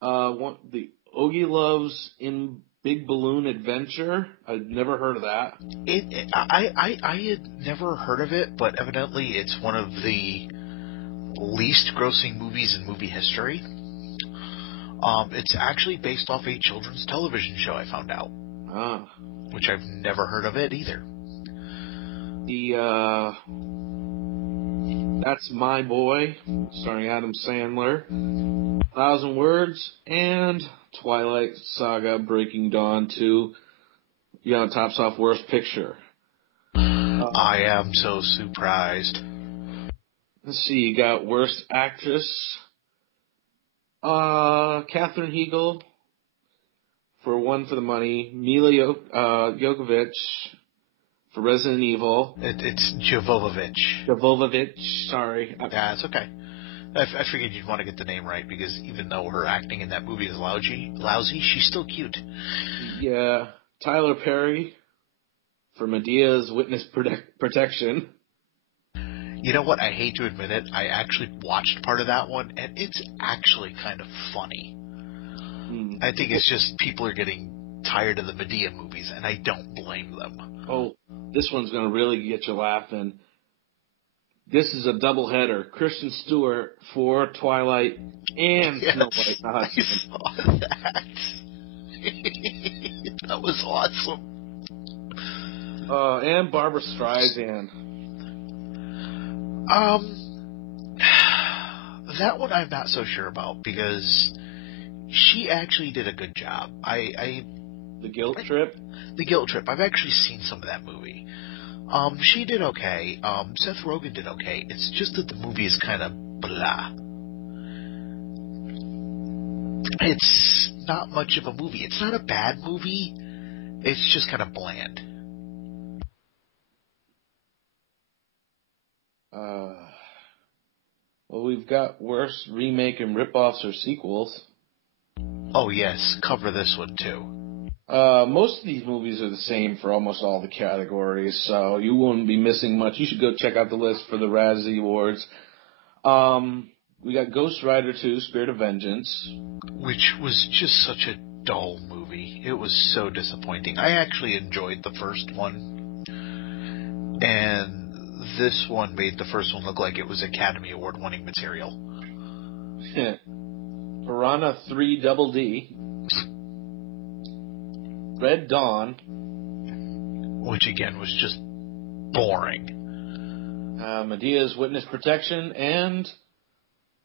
the Ogie Loves in Big Balloon Adventure. I'd never heard of that. I had never heard of it, but evidently it's one of the least grossing movies in movie history. It's actually based off a children's television show, I found out. Which I've never heard of it either. That's My Boy, starring Adam Sandler, 1,000 Words, and Twilight Saga Breaking Dawn 2, tops off Worst Picture. I am so surprised. Let's see, you got Worst Actress, Katherine Heigl for One for the Money, Mila Jovovich for Resident Evil. It's Jovovich. Jovovich, sorry. Yeah, it's okay. I figured you'd want to get the name right, because even though her acting in that movie is lousy, she's still cute. Yeah. Tyler Perry for Medea's Witness Protection. You know what? I hate to admit it. I actually watched part of that one, and it's actually kind of funny. I think it's just people are getting tired of the Medea movies, and I don't blame them. Oh, this one's going to really get you laughing. This is a doubleheader. Kristen Stewart for Twilight and Snow White. I saw that. That was awesome. And Barbara Streisand. That one I'm not so sure about, because she actually did a good job. The Guilt Trip? The Guilt Trip. I've actually seen some of that movie. She did okay. Seth Rogen did okay. It's just that the movie is kind of blah. It's not much of a movie. It's not a bad movie. It's just kind of bland. Well, we've got worse remake and ripoffs or sequels. Oh, yes. Cover this one, too. Most of these movies are the same for almost all the categories, so you won't be missing much. You should go check out the list for the Razzie Awards. We got Ghost Rider 2, Spirit of Vengeance. Which was just such a dull movie. It was so disappointing. I actually enjoyed the first one. And this one made the first one look like it was Academy Award winning material. Piranha 3 Double D. Red Dawn. Which again was just boring. Medea's Witness Protection and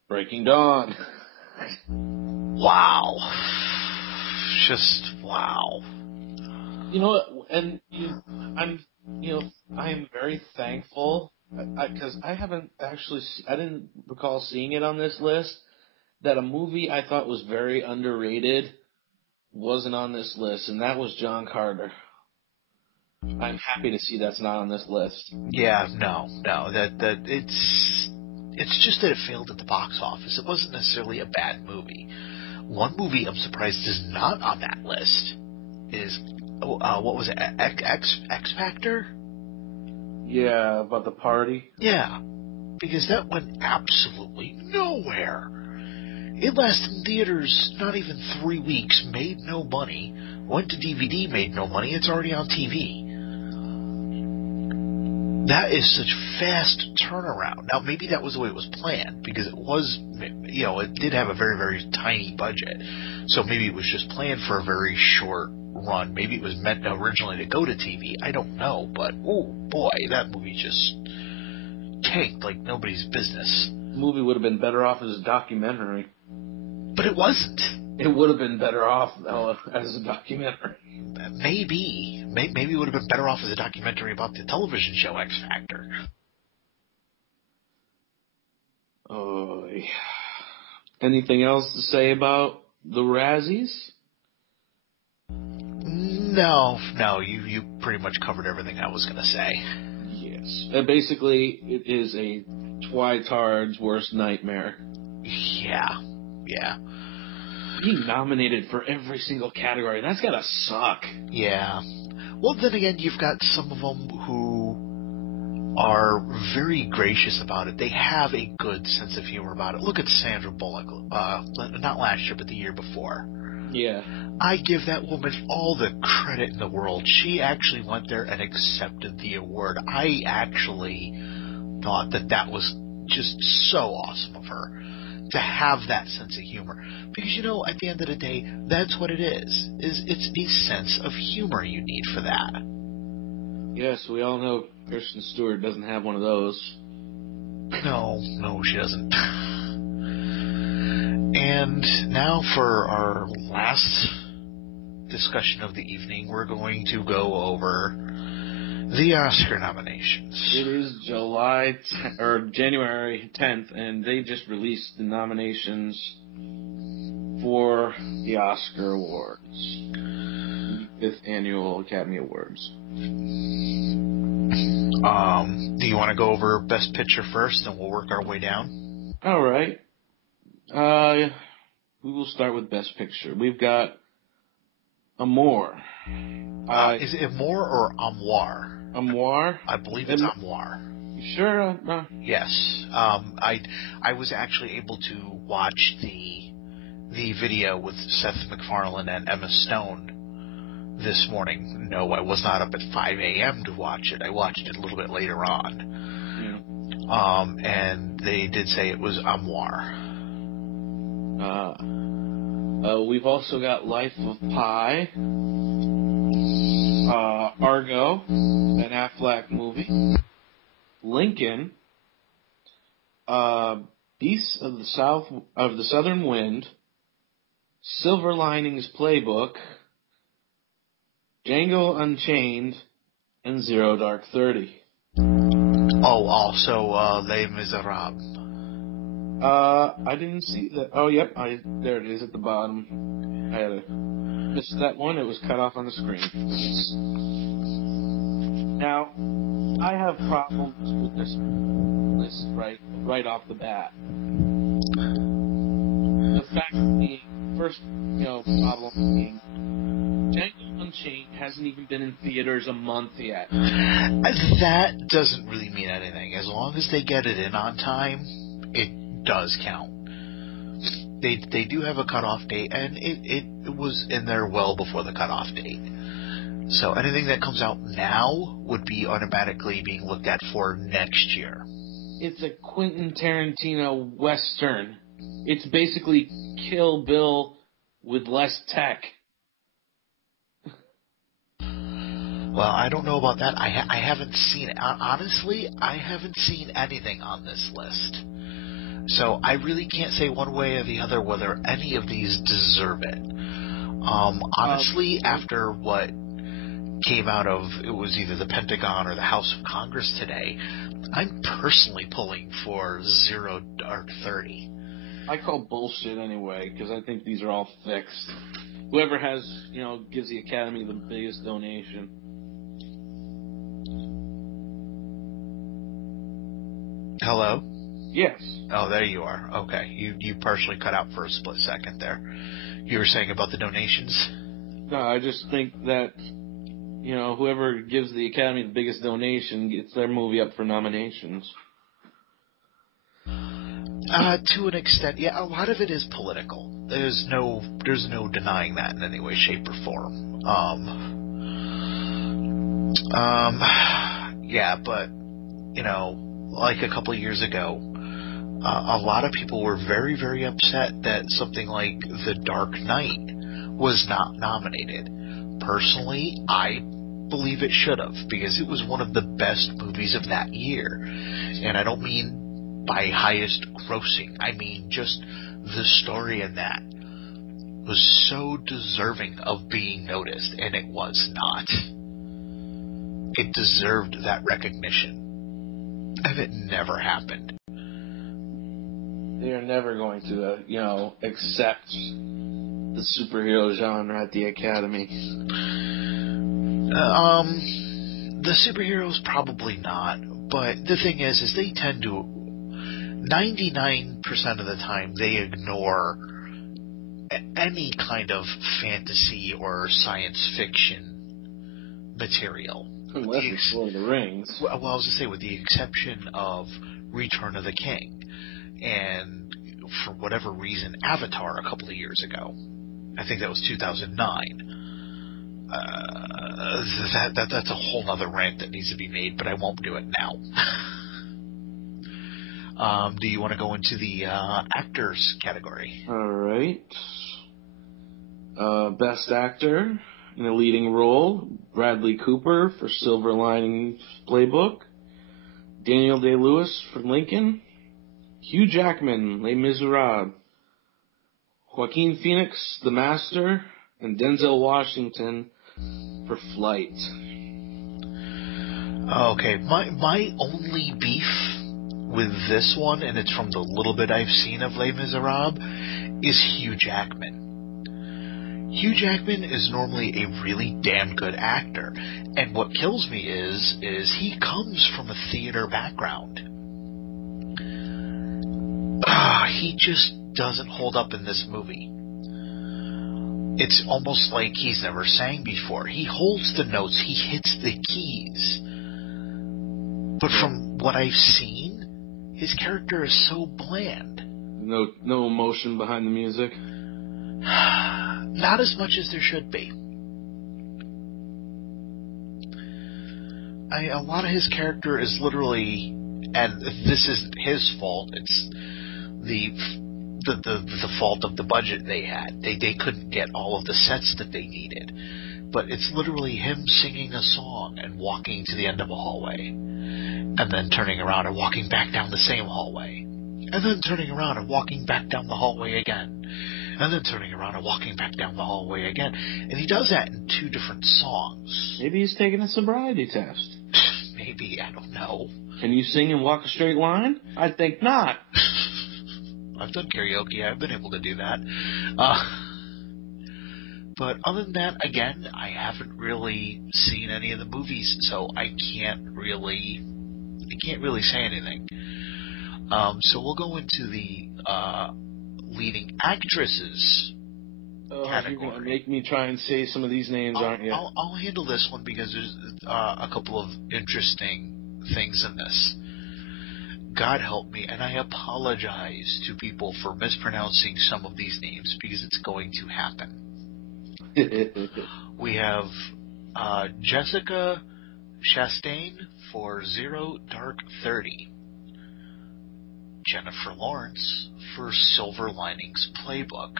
Breaking Dawn. Wow. Just wow. You know what? And I'm very thankful because I didn't recall seeing it on this list, that a movie I thought was very underrated wasn't on this list, and that was John Carter. I'm happy to see that's not on this list. Yeah, no, that it's just that it failed at the box office. It wasn't necessarily a bad movie. One movie I'm surprised is not on that list is what was it? X Factor? Yeah, about the party. Yeah, because that went absolutely nowhere. It lasted in theaters not even 3 weeks, made no money, went to DVD, made no money. It's already on TV. That is such fast turnaround. Now, maybe that was the way it was planned, because it was, it did have a very, very tiny budget. So maybe it was just planned for a very short run. Maybe it was meant originally to go to TV. I don't know, but oh boy, that movie just tanked like nobody's business. The movie would have been better off as a documentary. But it wasn't. It would have been better off as a documentary. Maybe it would have been better off as a documentary about the television show X Factor. Oh, yeah. Anything else to say about the Razzies? No, you pretty much covered everything I was going to say. Yes. Basically, it is a Twitard's worst nightmare. Yeah. Being nominated for every single category, that's gotta suck. Yeah. Well, then again, you've got some of them who are very gracious about it. They have a good sense of humor about it. Look at Sandra Bullock, not last year, but the year before. Yeah. I give that woman all the credit in the world. She actually went there and accepted the award. I actually thought that was just so awesome of her to have that sense of humor. Because, at the end of the day, that's what it is. It's a sense of humor you need for that. Yes, we all know Kristen Stewart doesn't have one of those. No, she doesn't. And now for our last discussion of the evening, we're going to go over the Oscar nominations. It is January 10th, and they just released the nominations for the Oscar Awards, 5th Annual Academy Awards. Do you want to go over Best Picture first, and we'll work our way down? All right. We will start with Best Picture. We've got Amour. Is it Amour or Amour? Amour? I believe it's Amour. You sure? Yes. I was actually able to watch the video with Seth MacFarlane and Emma Stone this morning. No, I was not up at 5 a.m. to watch it. I watched it a little bit later on. Yeah. And they did say it was Amour. We've also got Life of Pi, Argo, Ben Affleck movie, Lincoln, Beasts of the Southern Wind, Silver Linings Playbook, Django Unchained, and Zero Dark 30. Oh, also Les Miserables. I didn't see that. Oh, yep, there it is at the bottom. I had to miss that one. It was cut off on the screen. Now, I have problems with this list right off the bat. The fact being, first, problem being, Django Unchained hasn't even been in theaters a month yet. That doesn't really mean anything. As long as they get it in on time, it does count. They do have a cutoff date, and it was in there well before the cutoff date. So anything that comes out now would be automatically being looked at for next year. It's a Quentin Tarantino Western. It's basically Kill Bill with less tech. Well, I don't know about that. I haven't seen it. Honestly, I haven't seen anything on this list. So I really can't say one way or the other whether any of these deserve it. Honestly, after what came out of, it was either the Pentagon or the House of Congress today, I'm personally pulling for Zero Dark 30. I call bullshit anyway, because I think these are all fixed. Whoever has, gives the Academy the biggest donation. Hello? Yes. Oh, there you are. Okay. You partially cut out for a split second there. You were saying about the donations? No, I just think that, whoever gives the Academy the biggest donation gets their movie up for nominations. To an extent, yeah, a lot of it is political. There's no denying that in any way, shape, or form. Yeah, but, like a couple of years ago, a lot of people were very, very upset that something like The Dark Knight was not nominated. Personally, I believe it should have, because it was one of the best movies of that year. And I don't mean by highest grossing. I mean just the story in that was so deserving of being noticed, and it was not. It deserved that recognition, and it never happened. They are never going to, accept the superhero genre at the Academy. The superheroes probably not, but the thing is they tend to, 99% of the time, they ignore any kind of fantasy or science fiction material. Unless it's Lord of the Rings. Well, I was going to say, with the exception of Return of the King. And for whatever reason, Avatar a couple of years ago. I think that was 2009. That's a whole other rant that needs to be made, but I won't do it now. Do you want to go into the actors category? All right. Best actor in a leading role, Bradley Cooper for Silver Linings Playbook, Daniel Day-Lewis for Lincoln, Hugh Jackman, Les Miserables, Joaquin Phoenix, The Master, and Denzel Washington for Flight. Okay, my only beef with this one, and it's from the little bit I've seen of Les Miserables, is Hugh Jackman. Hugh Jackman is normally a really damn good actor, and what kills me is he comes from a theater background. He just doesn't hold up in this movie. It's almost like he's never sang before. He holds the notes, he hits the keys. But from what I've seen, his character is so bland. No emotion behind the music? Not as much as there should be. A lot of his character is literally, and this isn't his fault, it's the fault of the budget they had. They couldn't get all of the sets that they needed. But it's literally him singing a song and walking to the end of a hallway, and then turning around and walking back down the same hallway, and then turning around and walking back down the hallway again, and then turning around and walking back down the hallway again. And he does that in 2 different songs. Maybe he's taking a sobriety test. Maybe, I don't know. Can you sing and walk a straight line? I think not. I've done karaoke. I've been able to do that. But other than that, again, I haven't really seen any of the movies, so I can't really say anything. So we'll go into the leading actresses category. You're going to make me try and say some of these names, aren't you? I'll handle this one because there's a couple of interesting things in this. God help me, and I apologize to people for mispronouncing some of these names because it's going to happen. We have Jessica Chastain for Zero Dark 30. Jennifer Lawrence for Silver Linings Playbook.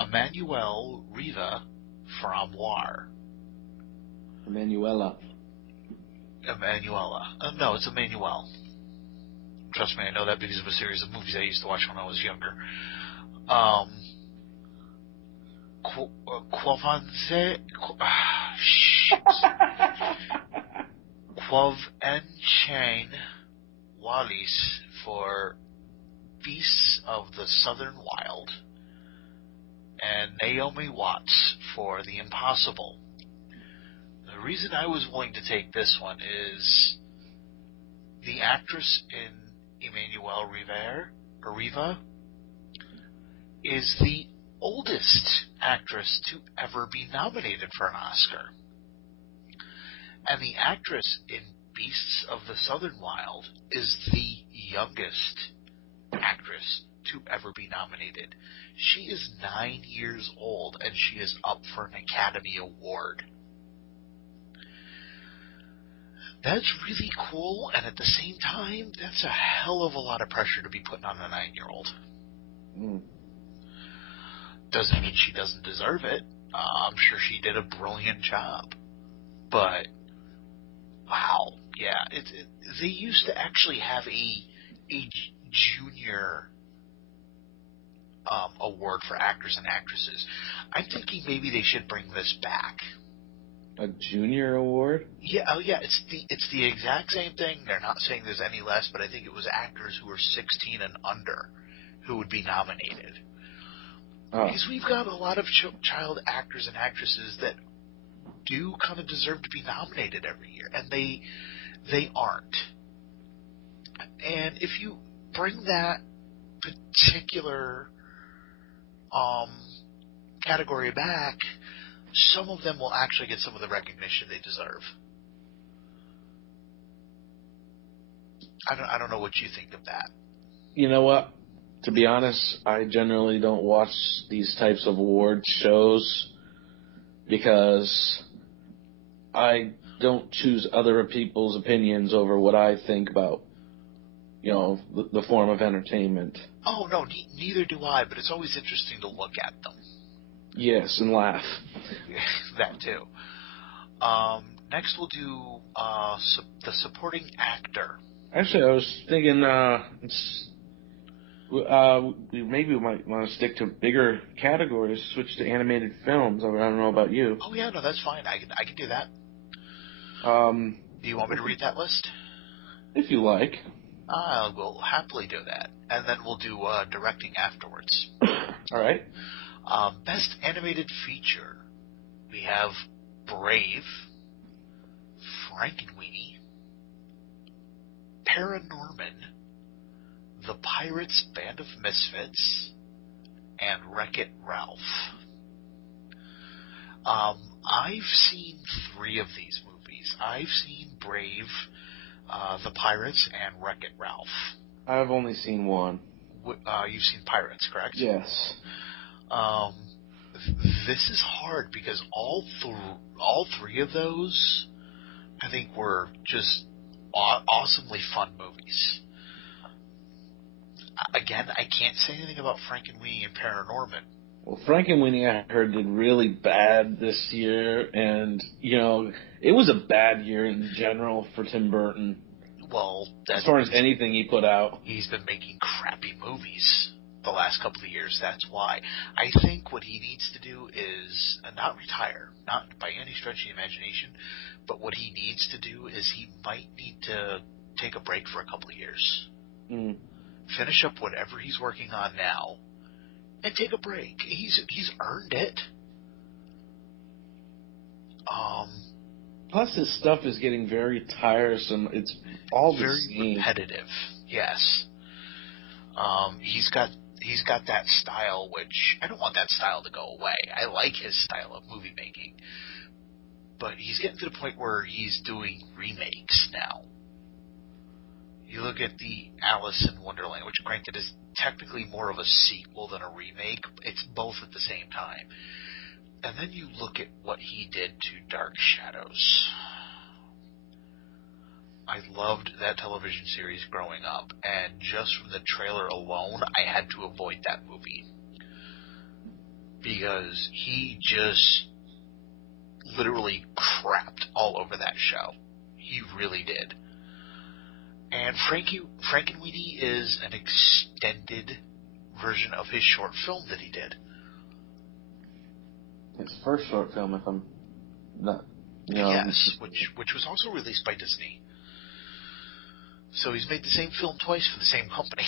Emmanuelle Riva for Amouar. Emanuela. No, it's Emmanuelle. Trust me, I know that because of a series of movies I used to watch when I was younger. Quovenchain Wallis for Beasts of the Southern Wild, and Naomi Watts for The Impossible. The reason I was willing to take this one is the actress in Emmanuelle Riva is the oldest actress to ever be nominated for an Oscar. And the actress in Beasts of the Southern Wild is the youngest actress to ever be nominated. She is 9 years old, and she is up for an Academy Award. That's really cool, and at the same time, that's a hell of a lot of pressure to be putting on a 9-year-old. Doesn't mean she doesn't deserve it. I'm sure she did a brilliant job. But, wow, yeah. They used to actually have a junior award for actors and actresses. I'm thinking maybe they should bring this back. A junior award? Yeah, oh yeah, it's the exact same thing. They're not saying there's any less, but I think it was actors who were 16 and under who would be nominated. Oh. Because we've got a lot of child actors and actresses that do kind of deserve to be nominated every year, and they aren't. And if you bring that particular category back, some of them will actually get some of the recognition they deserve. I don't know what you think of that. You know what? To be honest, I generally don't watch these types of award shows because I don't choose other people's opinions over what I think about, the form of entertainment. Oh, no, neither do I, but it's always interesting to look at them. Yes, and laugh. That too. Next we'll do the supporting actor. Actually, I was thinking maybe we might want to stick to bigger categories, switch to animated films. I don't know about you. Oh, yeah, no, that's fine. I can do that. Do you want me to read that list? If you like. I will happily do that. And then we'll do directing afterwards. All right. Best animated feature. We have Brave, Frankenweenie, Paranorman, The Pirates Band of Misfits, and Wreck-It Ralph. I've seen 3 of these movies. I've seen Brave, The Pirates, and Wreck-It Ralph. I've only seen one. You've seen Pirates, correct? Yes. This is hard because all 3 of those, I think, were just awesomely fun movies. Again, I can't say anything about Frankenweenie and Paranorman. Well, Frankenweenie, I heard, did really bad this year, and, it was a bad year in general for Tim Burton. Well, as far as anything he put out. He's been making crappy movies the last couple of years. That's why. I think what he needs to do is not retire, not by any stretch of the imagination, but what he needs to do is he might need to take a break for a couple of years. Finish up whatever he's working on now, and take a break. He's earned it. Plus, his stuff is getting very tiresome. It's all very repetitive. Yes. He's got that style, which I don't want that style to go away. I like his style of movie making, but he's getting to the point where he's doing remakes now. You look at the Alice in Wonderland, which granted is technically more of a sequel than a remake. It's both at the same time. And then you look at what he did to Dark Shadows. I loved that television series growing up, and just from the trailer alone, I had to avoid that movie. Because he just literally crapped all over that show. He really did. And Frankenweenie is an extended version of his short film that he did. His first short film, if I'm not... Yes, which was also released by Disney. So he's made the same film twice for the same company.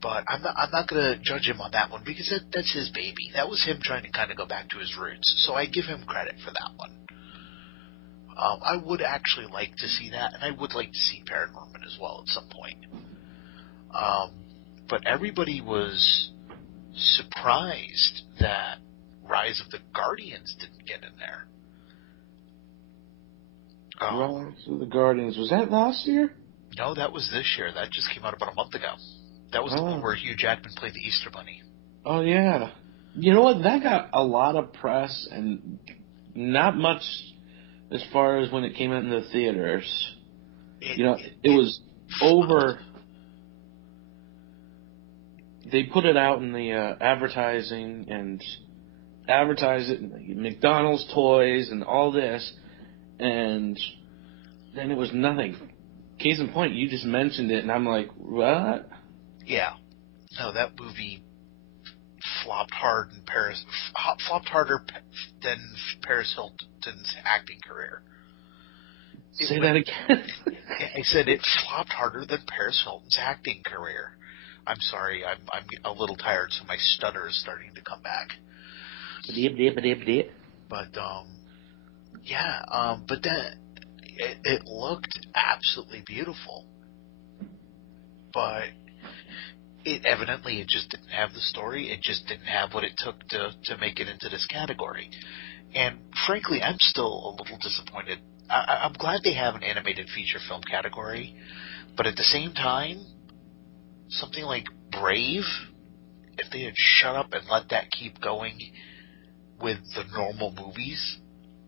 But I'm not going to judge him on that one because that's his baby. That was him trying to kind of go back to his roots. So I give him credit for that one. I would actually like to see that, and I would like to see Paranorman as well at some point. But everybody was surprised that Rise of the Guardians didn't get in there. Rise of the Guardians, was that last year? No, that was this year. That just came out about a month ago. That was the one where Hugh Jackman played the Easter Bunny. Oh, yeah. You know what? That got a lot of press and not much as far as when it came out in the theaters. It was over... They put it out in the advertising and advertised it in McDonald's toys and all this, and then it was nothing. Case in point, you just mentioned it, and I'm like, what? Yeah. No, that movie flopped hard in Paris. Flopped harder than Paris Hilton's acting career. Say that again. I said it flopped harder than Paris Hilton's acting career. I'm sorry, I'm a little tired, so my stutter is starting to come back. But but that it looked absolutely beautiful, but it just didn't have the story. It just didn't have what it took to make it into this category. And frankly, I'm still a little disappointed. I'm glad they have an animated feature film category, but at the same time, something like Brave, if they had shut up and let that keep going with the normal movies,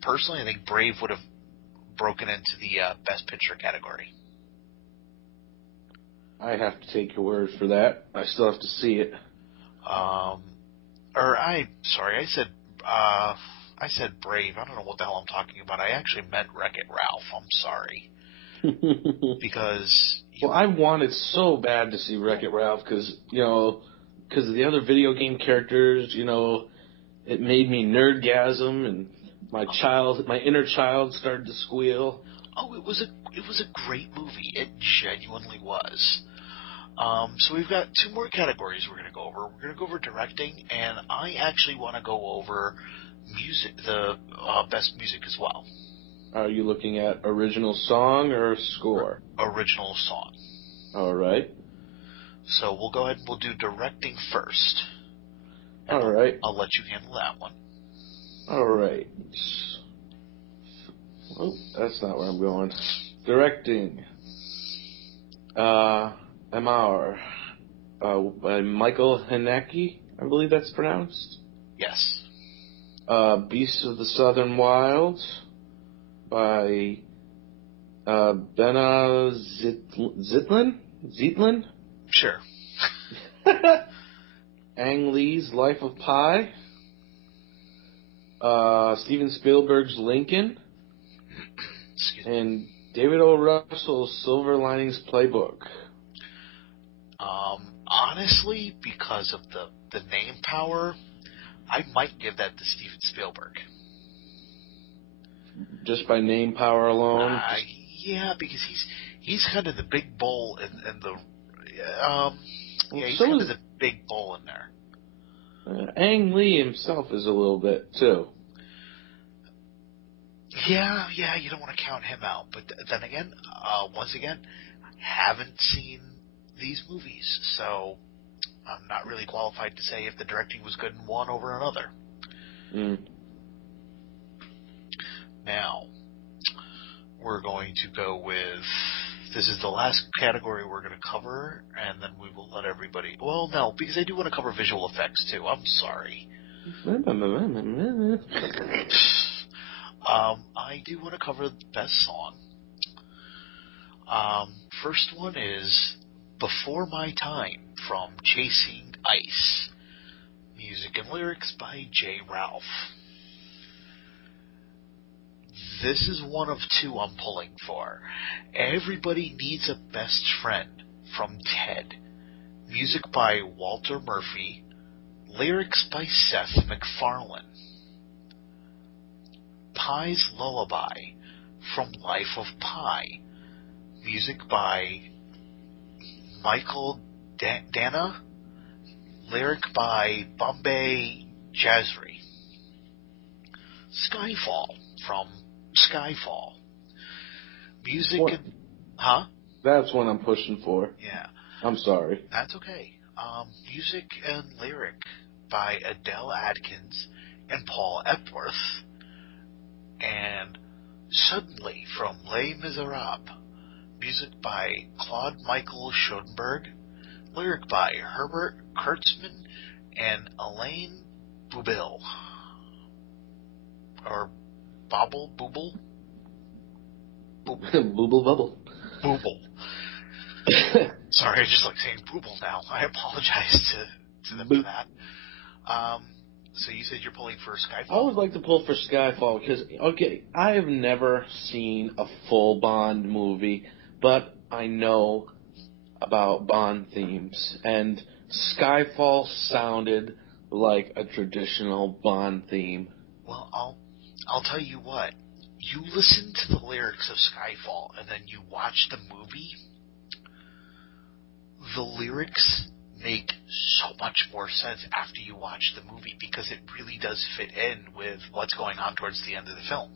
personally, I think Brave would have broken into the Best Picture category. I have to take your word for that. I still have to see it. I said Brave. I don't know what the hell I'm talking about. I actually meant Wreck-It Ralph. I'm sorry. Because... I wanted so bad to see Wreck-It Ralph because of the other video game characters, it made me nerdgasm, and my inner child started to squeal. Oh, it was a great movie. It genuinely was. So we've got two more categories we're going to go over. We're going to go over directing, and I actually want to go over music, the best music as well. Are you looking at original song or score? Original song. All right. So we'll go ahead and we'll do directing first. All right. I'll let you handle that one. All right. Oh, that's not where I'm going. Directing. MR. By Michael Haneke, I believe that's pronounced. Yes. Beasts of the Southern Wild by Bena Zeitlin? Sure. Ang Lee's Life of Pi. Steven Spielberg's Lincoln. And David O. Russell's Silver Linings Playbook. Honestly, because of the name power, I might give that to Steven Spielberg. Just by name power alone? Yeah, because he's kind of the big bull and the he's so kind of the big bull in there. Ang Lee himself is a little bit too. Yeah, you don't want to count him out, but then again, once again, I haven't seen these movies, so I'm not really qualified to say if the directing was good in one over another. Now, we're going to go with, this is the last category we're going to cover, and then we will let everybody, well, no, because I do want to cover visual effects too. I'm sorry. I do want to cover the best song. First one is Before My Time from Chasing Ice. Music and lyrics by J. Ralph. This is one of two I'm pulling for. Everybody Needs a Best Friend from Ted. Music by Walter Murphy. Lyrics by Seth MacFarlane. Pi's Lullaby from Life of Pi. Music by Michael Dana. Lyric by Bombay Jazri. Skyfall from Skyfall. Music and... Huh? That's what I'm pushing for. Yeah. I'm sorry. That's okay. Music and lyric by Adele Adkins and Paul Epworth. And Suddenly from Les Miserables. Music by Claude Michael Schoenberg. Lyric by Herbert Kurtzman and Elaine Bouble. Or Bobble? Booble? Booble bubble. Booble. Sorry, I just like saying Booble now. I apologize to them for that. So you said you're pulling for Skyfall? I would like to pull for Skyfall because, okay, I have never seen a full Bond movie, but I know about Bond themes, and Skyfall sounded like a traditional Bond theme. Well, I'll tell you what. You listen to the lyrics of Skyfall, and then you watch the movie. The lyrics make so much more sense after you watch the movie because it really does fit in with what's going on towards the end of the film,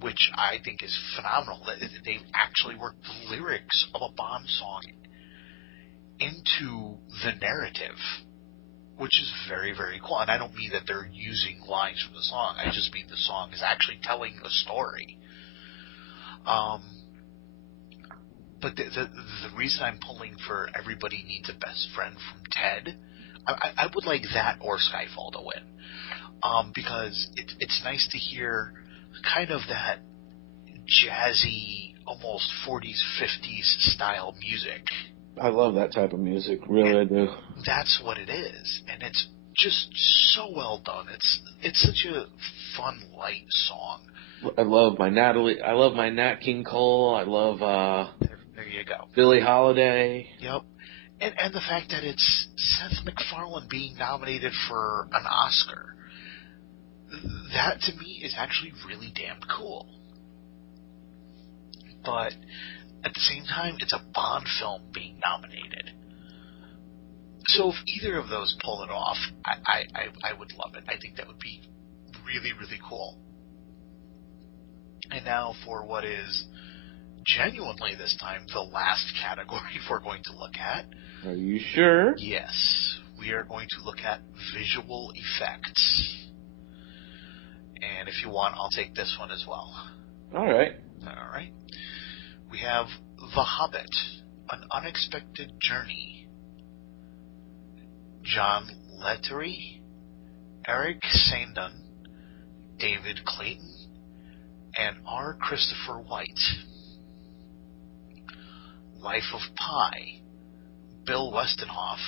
which I think is phenomenal. They've actually worked the lyrics of a Bond song into the narrative, which is very, very cool. And I don't mean that they're using lines from the song. I just mean the song is actually telling a story. But the reason I'm pulling for Everybody Needs a Best Friend from Ted, I would like that or Skyfall to win. Because it's nice to hear kind of that jazzy, almost 40s, 50s style music. I love that type of music, really. I do. That's what it is, and it's just so well done. It's such a fun, light song. I love my Nat King Cole. I love there you go, Billie Holiday. Yep, and the fact that it's Seth MacFarlane being nominated for an Oscar. That to me is actually really damn cool. But at the same time, it's a Bond film being nominated. So if either of those pull it off, I would love it. I think that would be really, really cool. And now for what is genuinely this time the last category we're going to look at. Are you sure? Yes. We are going to look at visual effects. And if you want, I'll take this one as well. All right. All right. We have The Hobbit, An Unexpected Journey. John Lettery, Eric Sandon, David Clayton, and R. Christopher White. Life of Pi, Bill Westenhoff,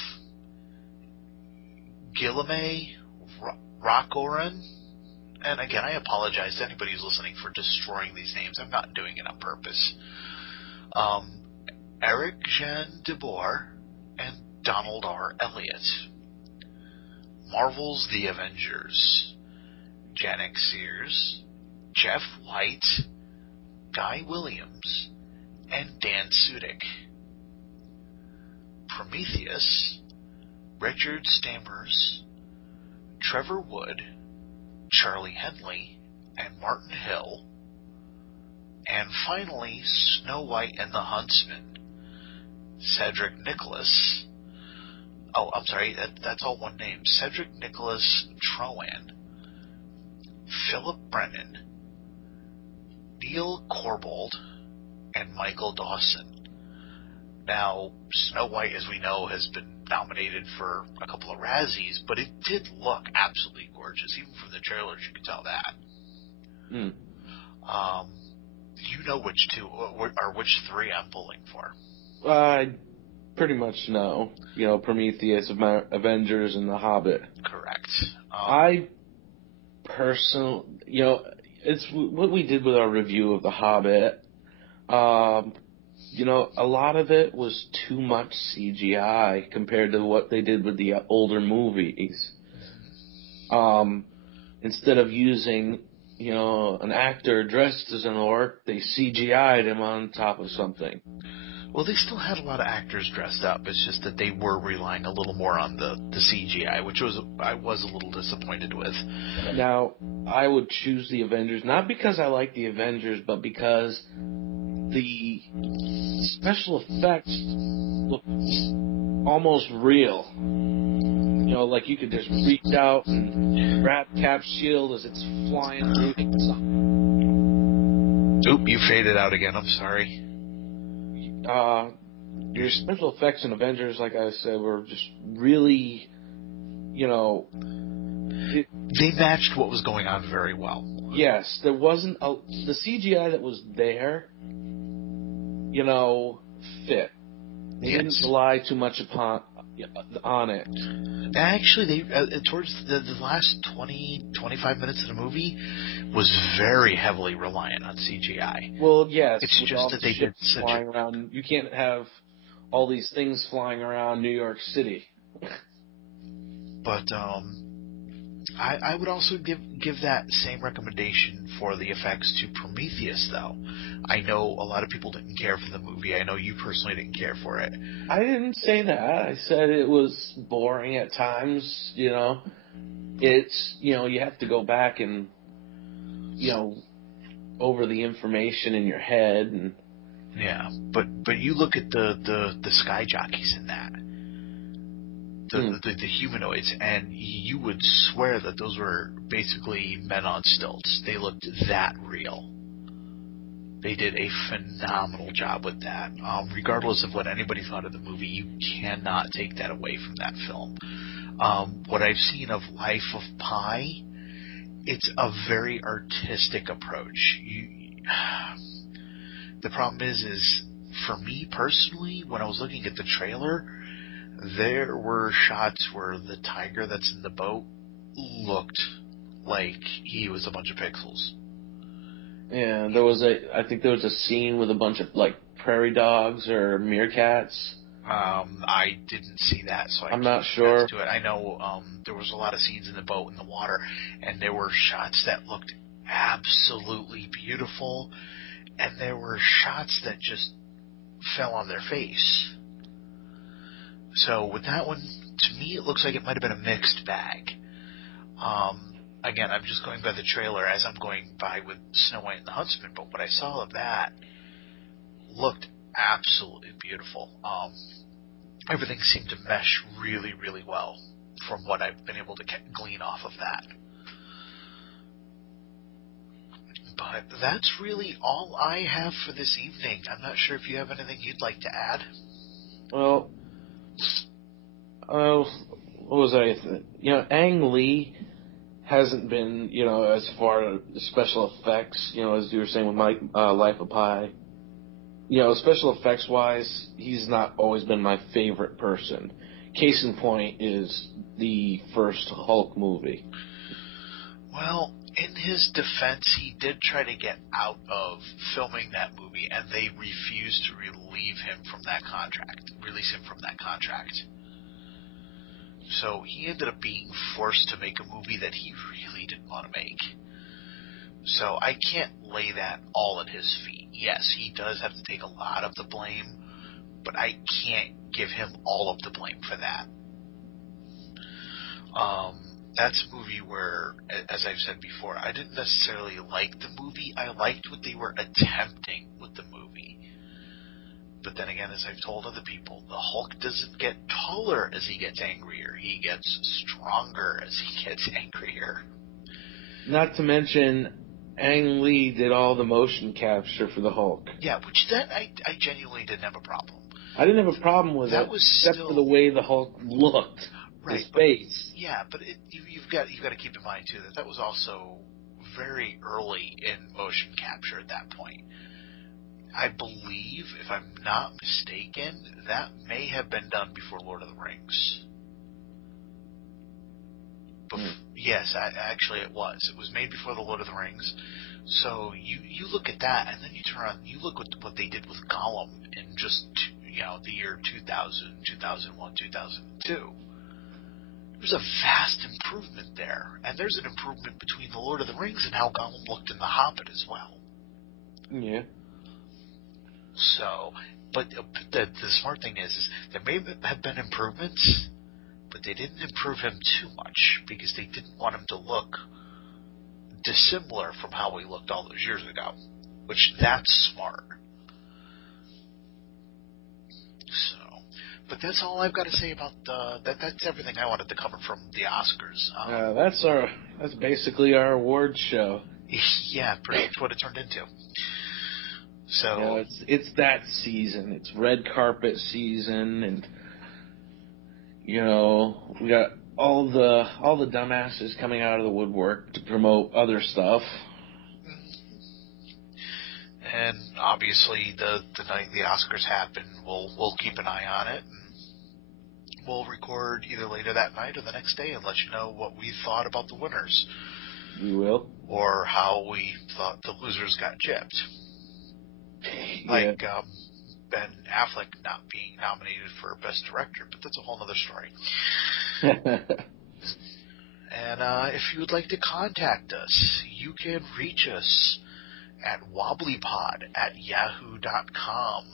Guilherme Rockoren, and again, I apologize to anybody who's listening for destroying these names. I'm not doing it on purpose. Eric Jean DeBoer and Donald R. Elliott. Marvel's The Avengers, Janek Sears, Jeff White, Guy Williams, and Dan Sudik. Prometheus, Richard Stammers, Trevor Wood, Charlie Henley, and Martin Hill. And finally, Snow White and the Huntsman, Cedric Nicholas. Oh, I'm sorry, that's all one name. Cedric Nicholas Trowan, Philip Brennan, Neil Corbold, and Michael Dawson. Now, Snow White, as we know, has been nominated for a couple of Razzies, but it did look absolutely gorgeous. Even from the trailers, you could tell that. You know which two, or which three I'm pulling for. I pretty much know. You know, Prometheus, Avengers, and The Hobbit. Correct. I personally, you know, it's what we did with our review of The Hobbit. You know, a lot of it was too much CGI compared to what they did with the older movies. Instead of using, you know, an actor dressed as an orc, they CGI'd him on top of something. Well, they still had a lot of actors dressed up. It's just that they were relying a little more on the CGI, which I was a little disappointed with. Now, I would choose the Avengers, not because I like the Avengers, but because the special effects look almost real. You know, like you could just reach out and grab Cap's shield as it's flying through the sun. Oop, you faded out again. I'm sorry. Your special effects in Avengers, like I said, were just really, you know... They matched what was going on very well. Yes, there wasn't... the CGI that was there, you know, fit. They didn't rely too much on it. Actually, they towards the last 20-25 minutes of the movie was very heavily reliant on CGI. Well, yes. It's just that they did flying around. You can't have all these things flying around New York City. But I would also give that same recommendation for the effects to Prometheus, though. I know a lot of people didn't care for the movie. I know you personally didn't care for it. I didn't say that. I said it was boring at times, you know. It's, you know, you have to go back and, you know, over the information in your head. And yeah, but you look at the sky jockeys in that. The humanoids, and you would swear that those were basically men on stilts. They looked that real. They did a phenomenal job with that. Regardless of what anybody thought of the movie, you cannot take that away from that film. What I've seen of Life of Pi, it's a very artistic approach. The problem is for me personally, when I was looking at the trailer, there were shots where the tiger that's in the boat looked like he was a bunch of pixels. Yeah, I think there was a scene with a bunch of, like, prairie dogs or meerkats. I didn't see that, so I'm not sure. To it. I know there was a lot of scenes in the boat in the water, and there were shots that looked absolutely beautiful, and there were shots that just fell on their face. So with that one, to me, it looks like it might have been a mixed bag. Again, I'm just going by the trailer as I'm going by with Snow White and the Huntsman, but what I saw of that looked absolutely beautiful. Everything seemed to mesh really, really well from what I've been able to glean off of that. But that's really all I have for this evening. I'm not sure if you have anything you'd like to add. Well, what was I? Ang Lee hasn't been, as far as special effects, as you were saying with Life of Pi. Special effects wise, he's not always been my favorite person. Case in point is the first Hulk movie. Well, in his defense, he did try to get out of filming that movie, and they refused to release him from that contract. So he ended up being forced to make a movie that he really didn't want to make. So I can't lay that all at his feet. Yes, he does have to take a lot of the blame, but I can't give him all of the blame for that. That's a movie where, as I've said before, I didn't necessarily like the movie. I liked what they were attempting with the movie. But then again, as I've told other people, the Hulk doesn't get taller as he gets angrier. He gets stronger as he gets angrier. Not to mention, Ang Lee did all the motion capture for the Hulk. Yeah, which then I genuinely didn't have a problem. I didn't have a problem with that, except for the way the Hulk looked. Right, his face. Yeah, but you've got to keep in mind too that was also very early in motion capture at that point. I believe, if I'm not mistaken, that may have been done before Lord of the Rings. Yes, actually it was. It was made before the Lord of the Rings. So you look at that, and then you turn around and you look at what they did with Gollum in just the year 2000, 2001, 2002. There's a vast improvement there, and there's an improvement between the Lord of the Rings and how Gollum looked in The Hobbit as well. Yeah. So, but the smart thing is there may have been improvements, but they didn't improve him too much because they didn't want him to look dissimilar from how he looked all those years ago, which that's smart. So, but that's all I've got to say about that's everything I wanted to cover from the Oscars. That's basically our awards show. Yeah, pretty much what it turned into. So it's that season. It's red carpet season, and we got all the dumbasses coming out of the woodwork to promote other stuff. And obviously, the night the Oscars happen, we'll keep an eye on it. And we'll record either later that night or the next day and let you know what we thought about the winners. We will. Or how we thought the losers got gypped. Yeah. Like Ben Affleck not being nominated for Best Director, but that's a whole other story. And if you would like to contact us, you can reach us at wobblypod@yahoo.com.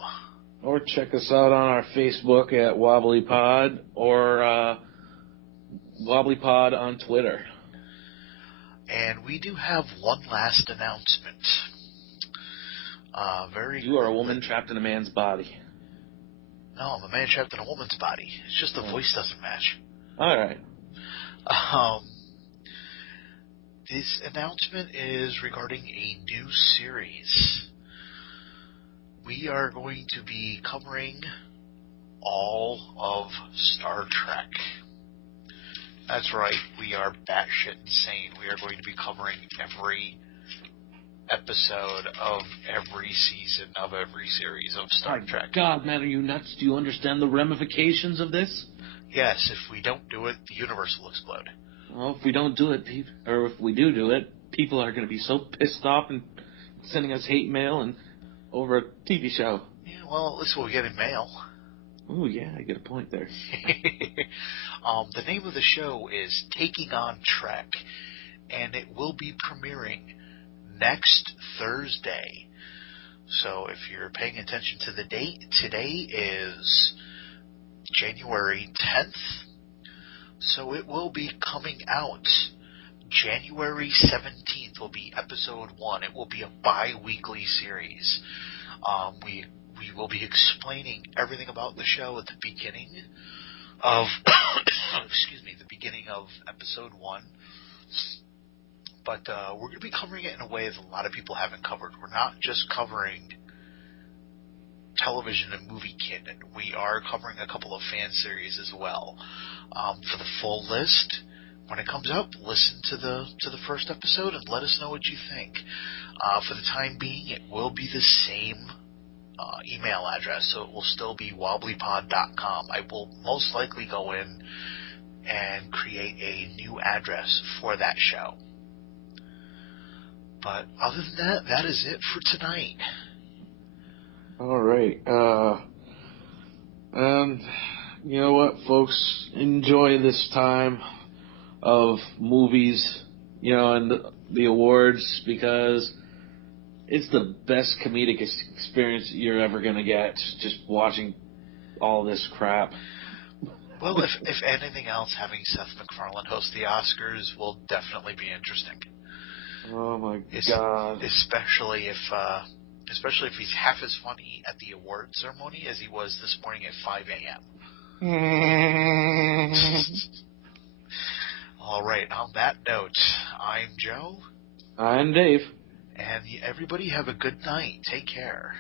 Or check us out on our Facebook at Wobblypod, or Wobblypod on Twitter. And we do have one last announcement. You are a woman trapped in a man's body. No, I'm a man trapped in a woman's body. It's just the voice doesn't match. All right. This announcement is regarding a new series. We are going to be covering all of Star Trek. That's right, we are batshit insane. We are going to be covering every episode of every season of every series of Star Trek. God, man, are you nuts? Do you understand the ramifications of this? Yes, if we don't do it, the universe will explode. Well, if we don't do it, or if we do it, people are going to be so pissed off and sending us hate mail and over a TV show. Yeah, well, at least we'll get in mail. Oh, yeah, I get a point there. The name of the show is Taking on Trek, and it will be premiering next Thursday. So if you're paying attention to the date, today is January 10th. So it will be coming out January 17th will be episode 1. It will be a bi-weekly series. We will be explaining everything about the show at the beginning of the beginning of episode 1. But we're going to be covering it in a way that a lot of people haven't covered. We're not just covering television and movie canon. We are covering a couple of fan series as well. For the full list, when it comes out, listen to the first episode and let us know what you think. For the time being, it will be the same email address, so it will still be wobblypod.com. I will most likely go in and create a new address for that show. But other than that, that is it for tonight. All right. And you know what, folks? Enjoy this time of movies, and the awards, because it's the best comedic experience you're ever going to get, just watching all this crap. Well, if anything else, having Seth MacFarlane host the Oscars will definitely be interesting. Oh my God! Especially if he's half as funny at the award ceremony as he was this morning at 5 a.m. All right. On that note, I'm Joe. I'm Dave. And everybody have a good night. Take care.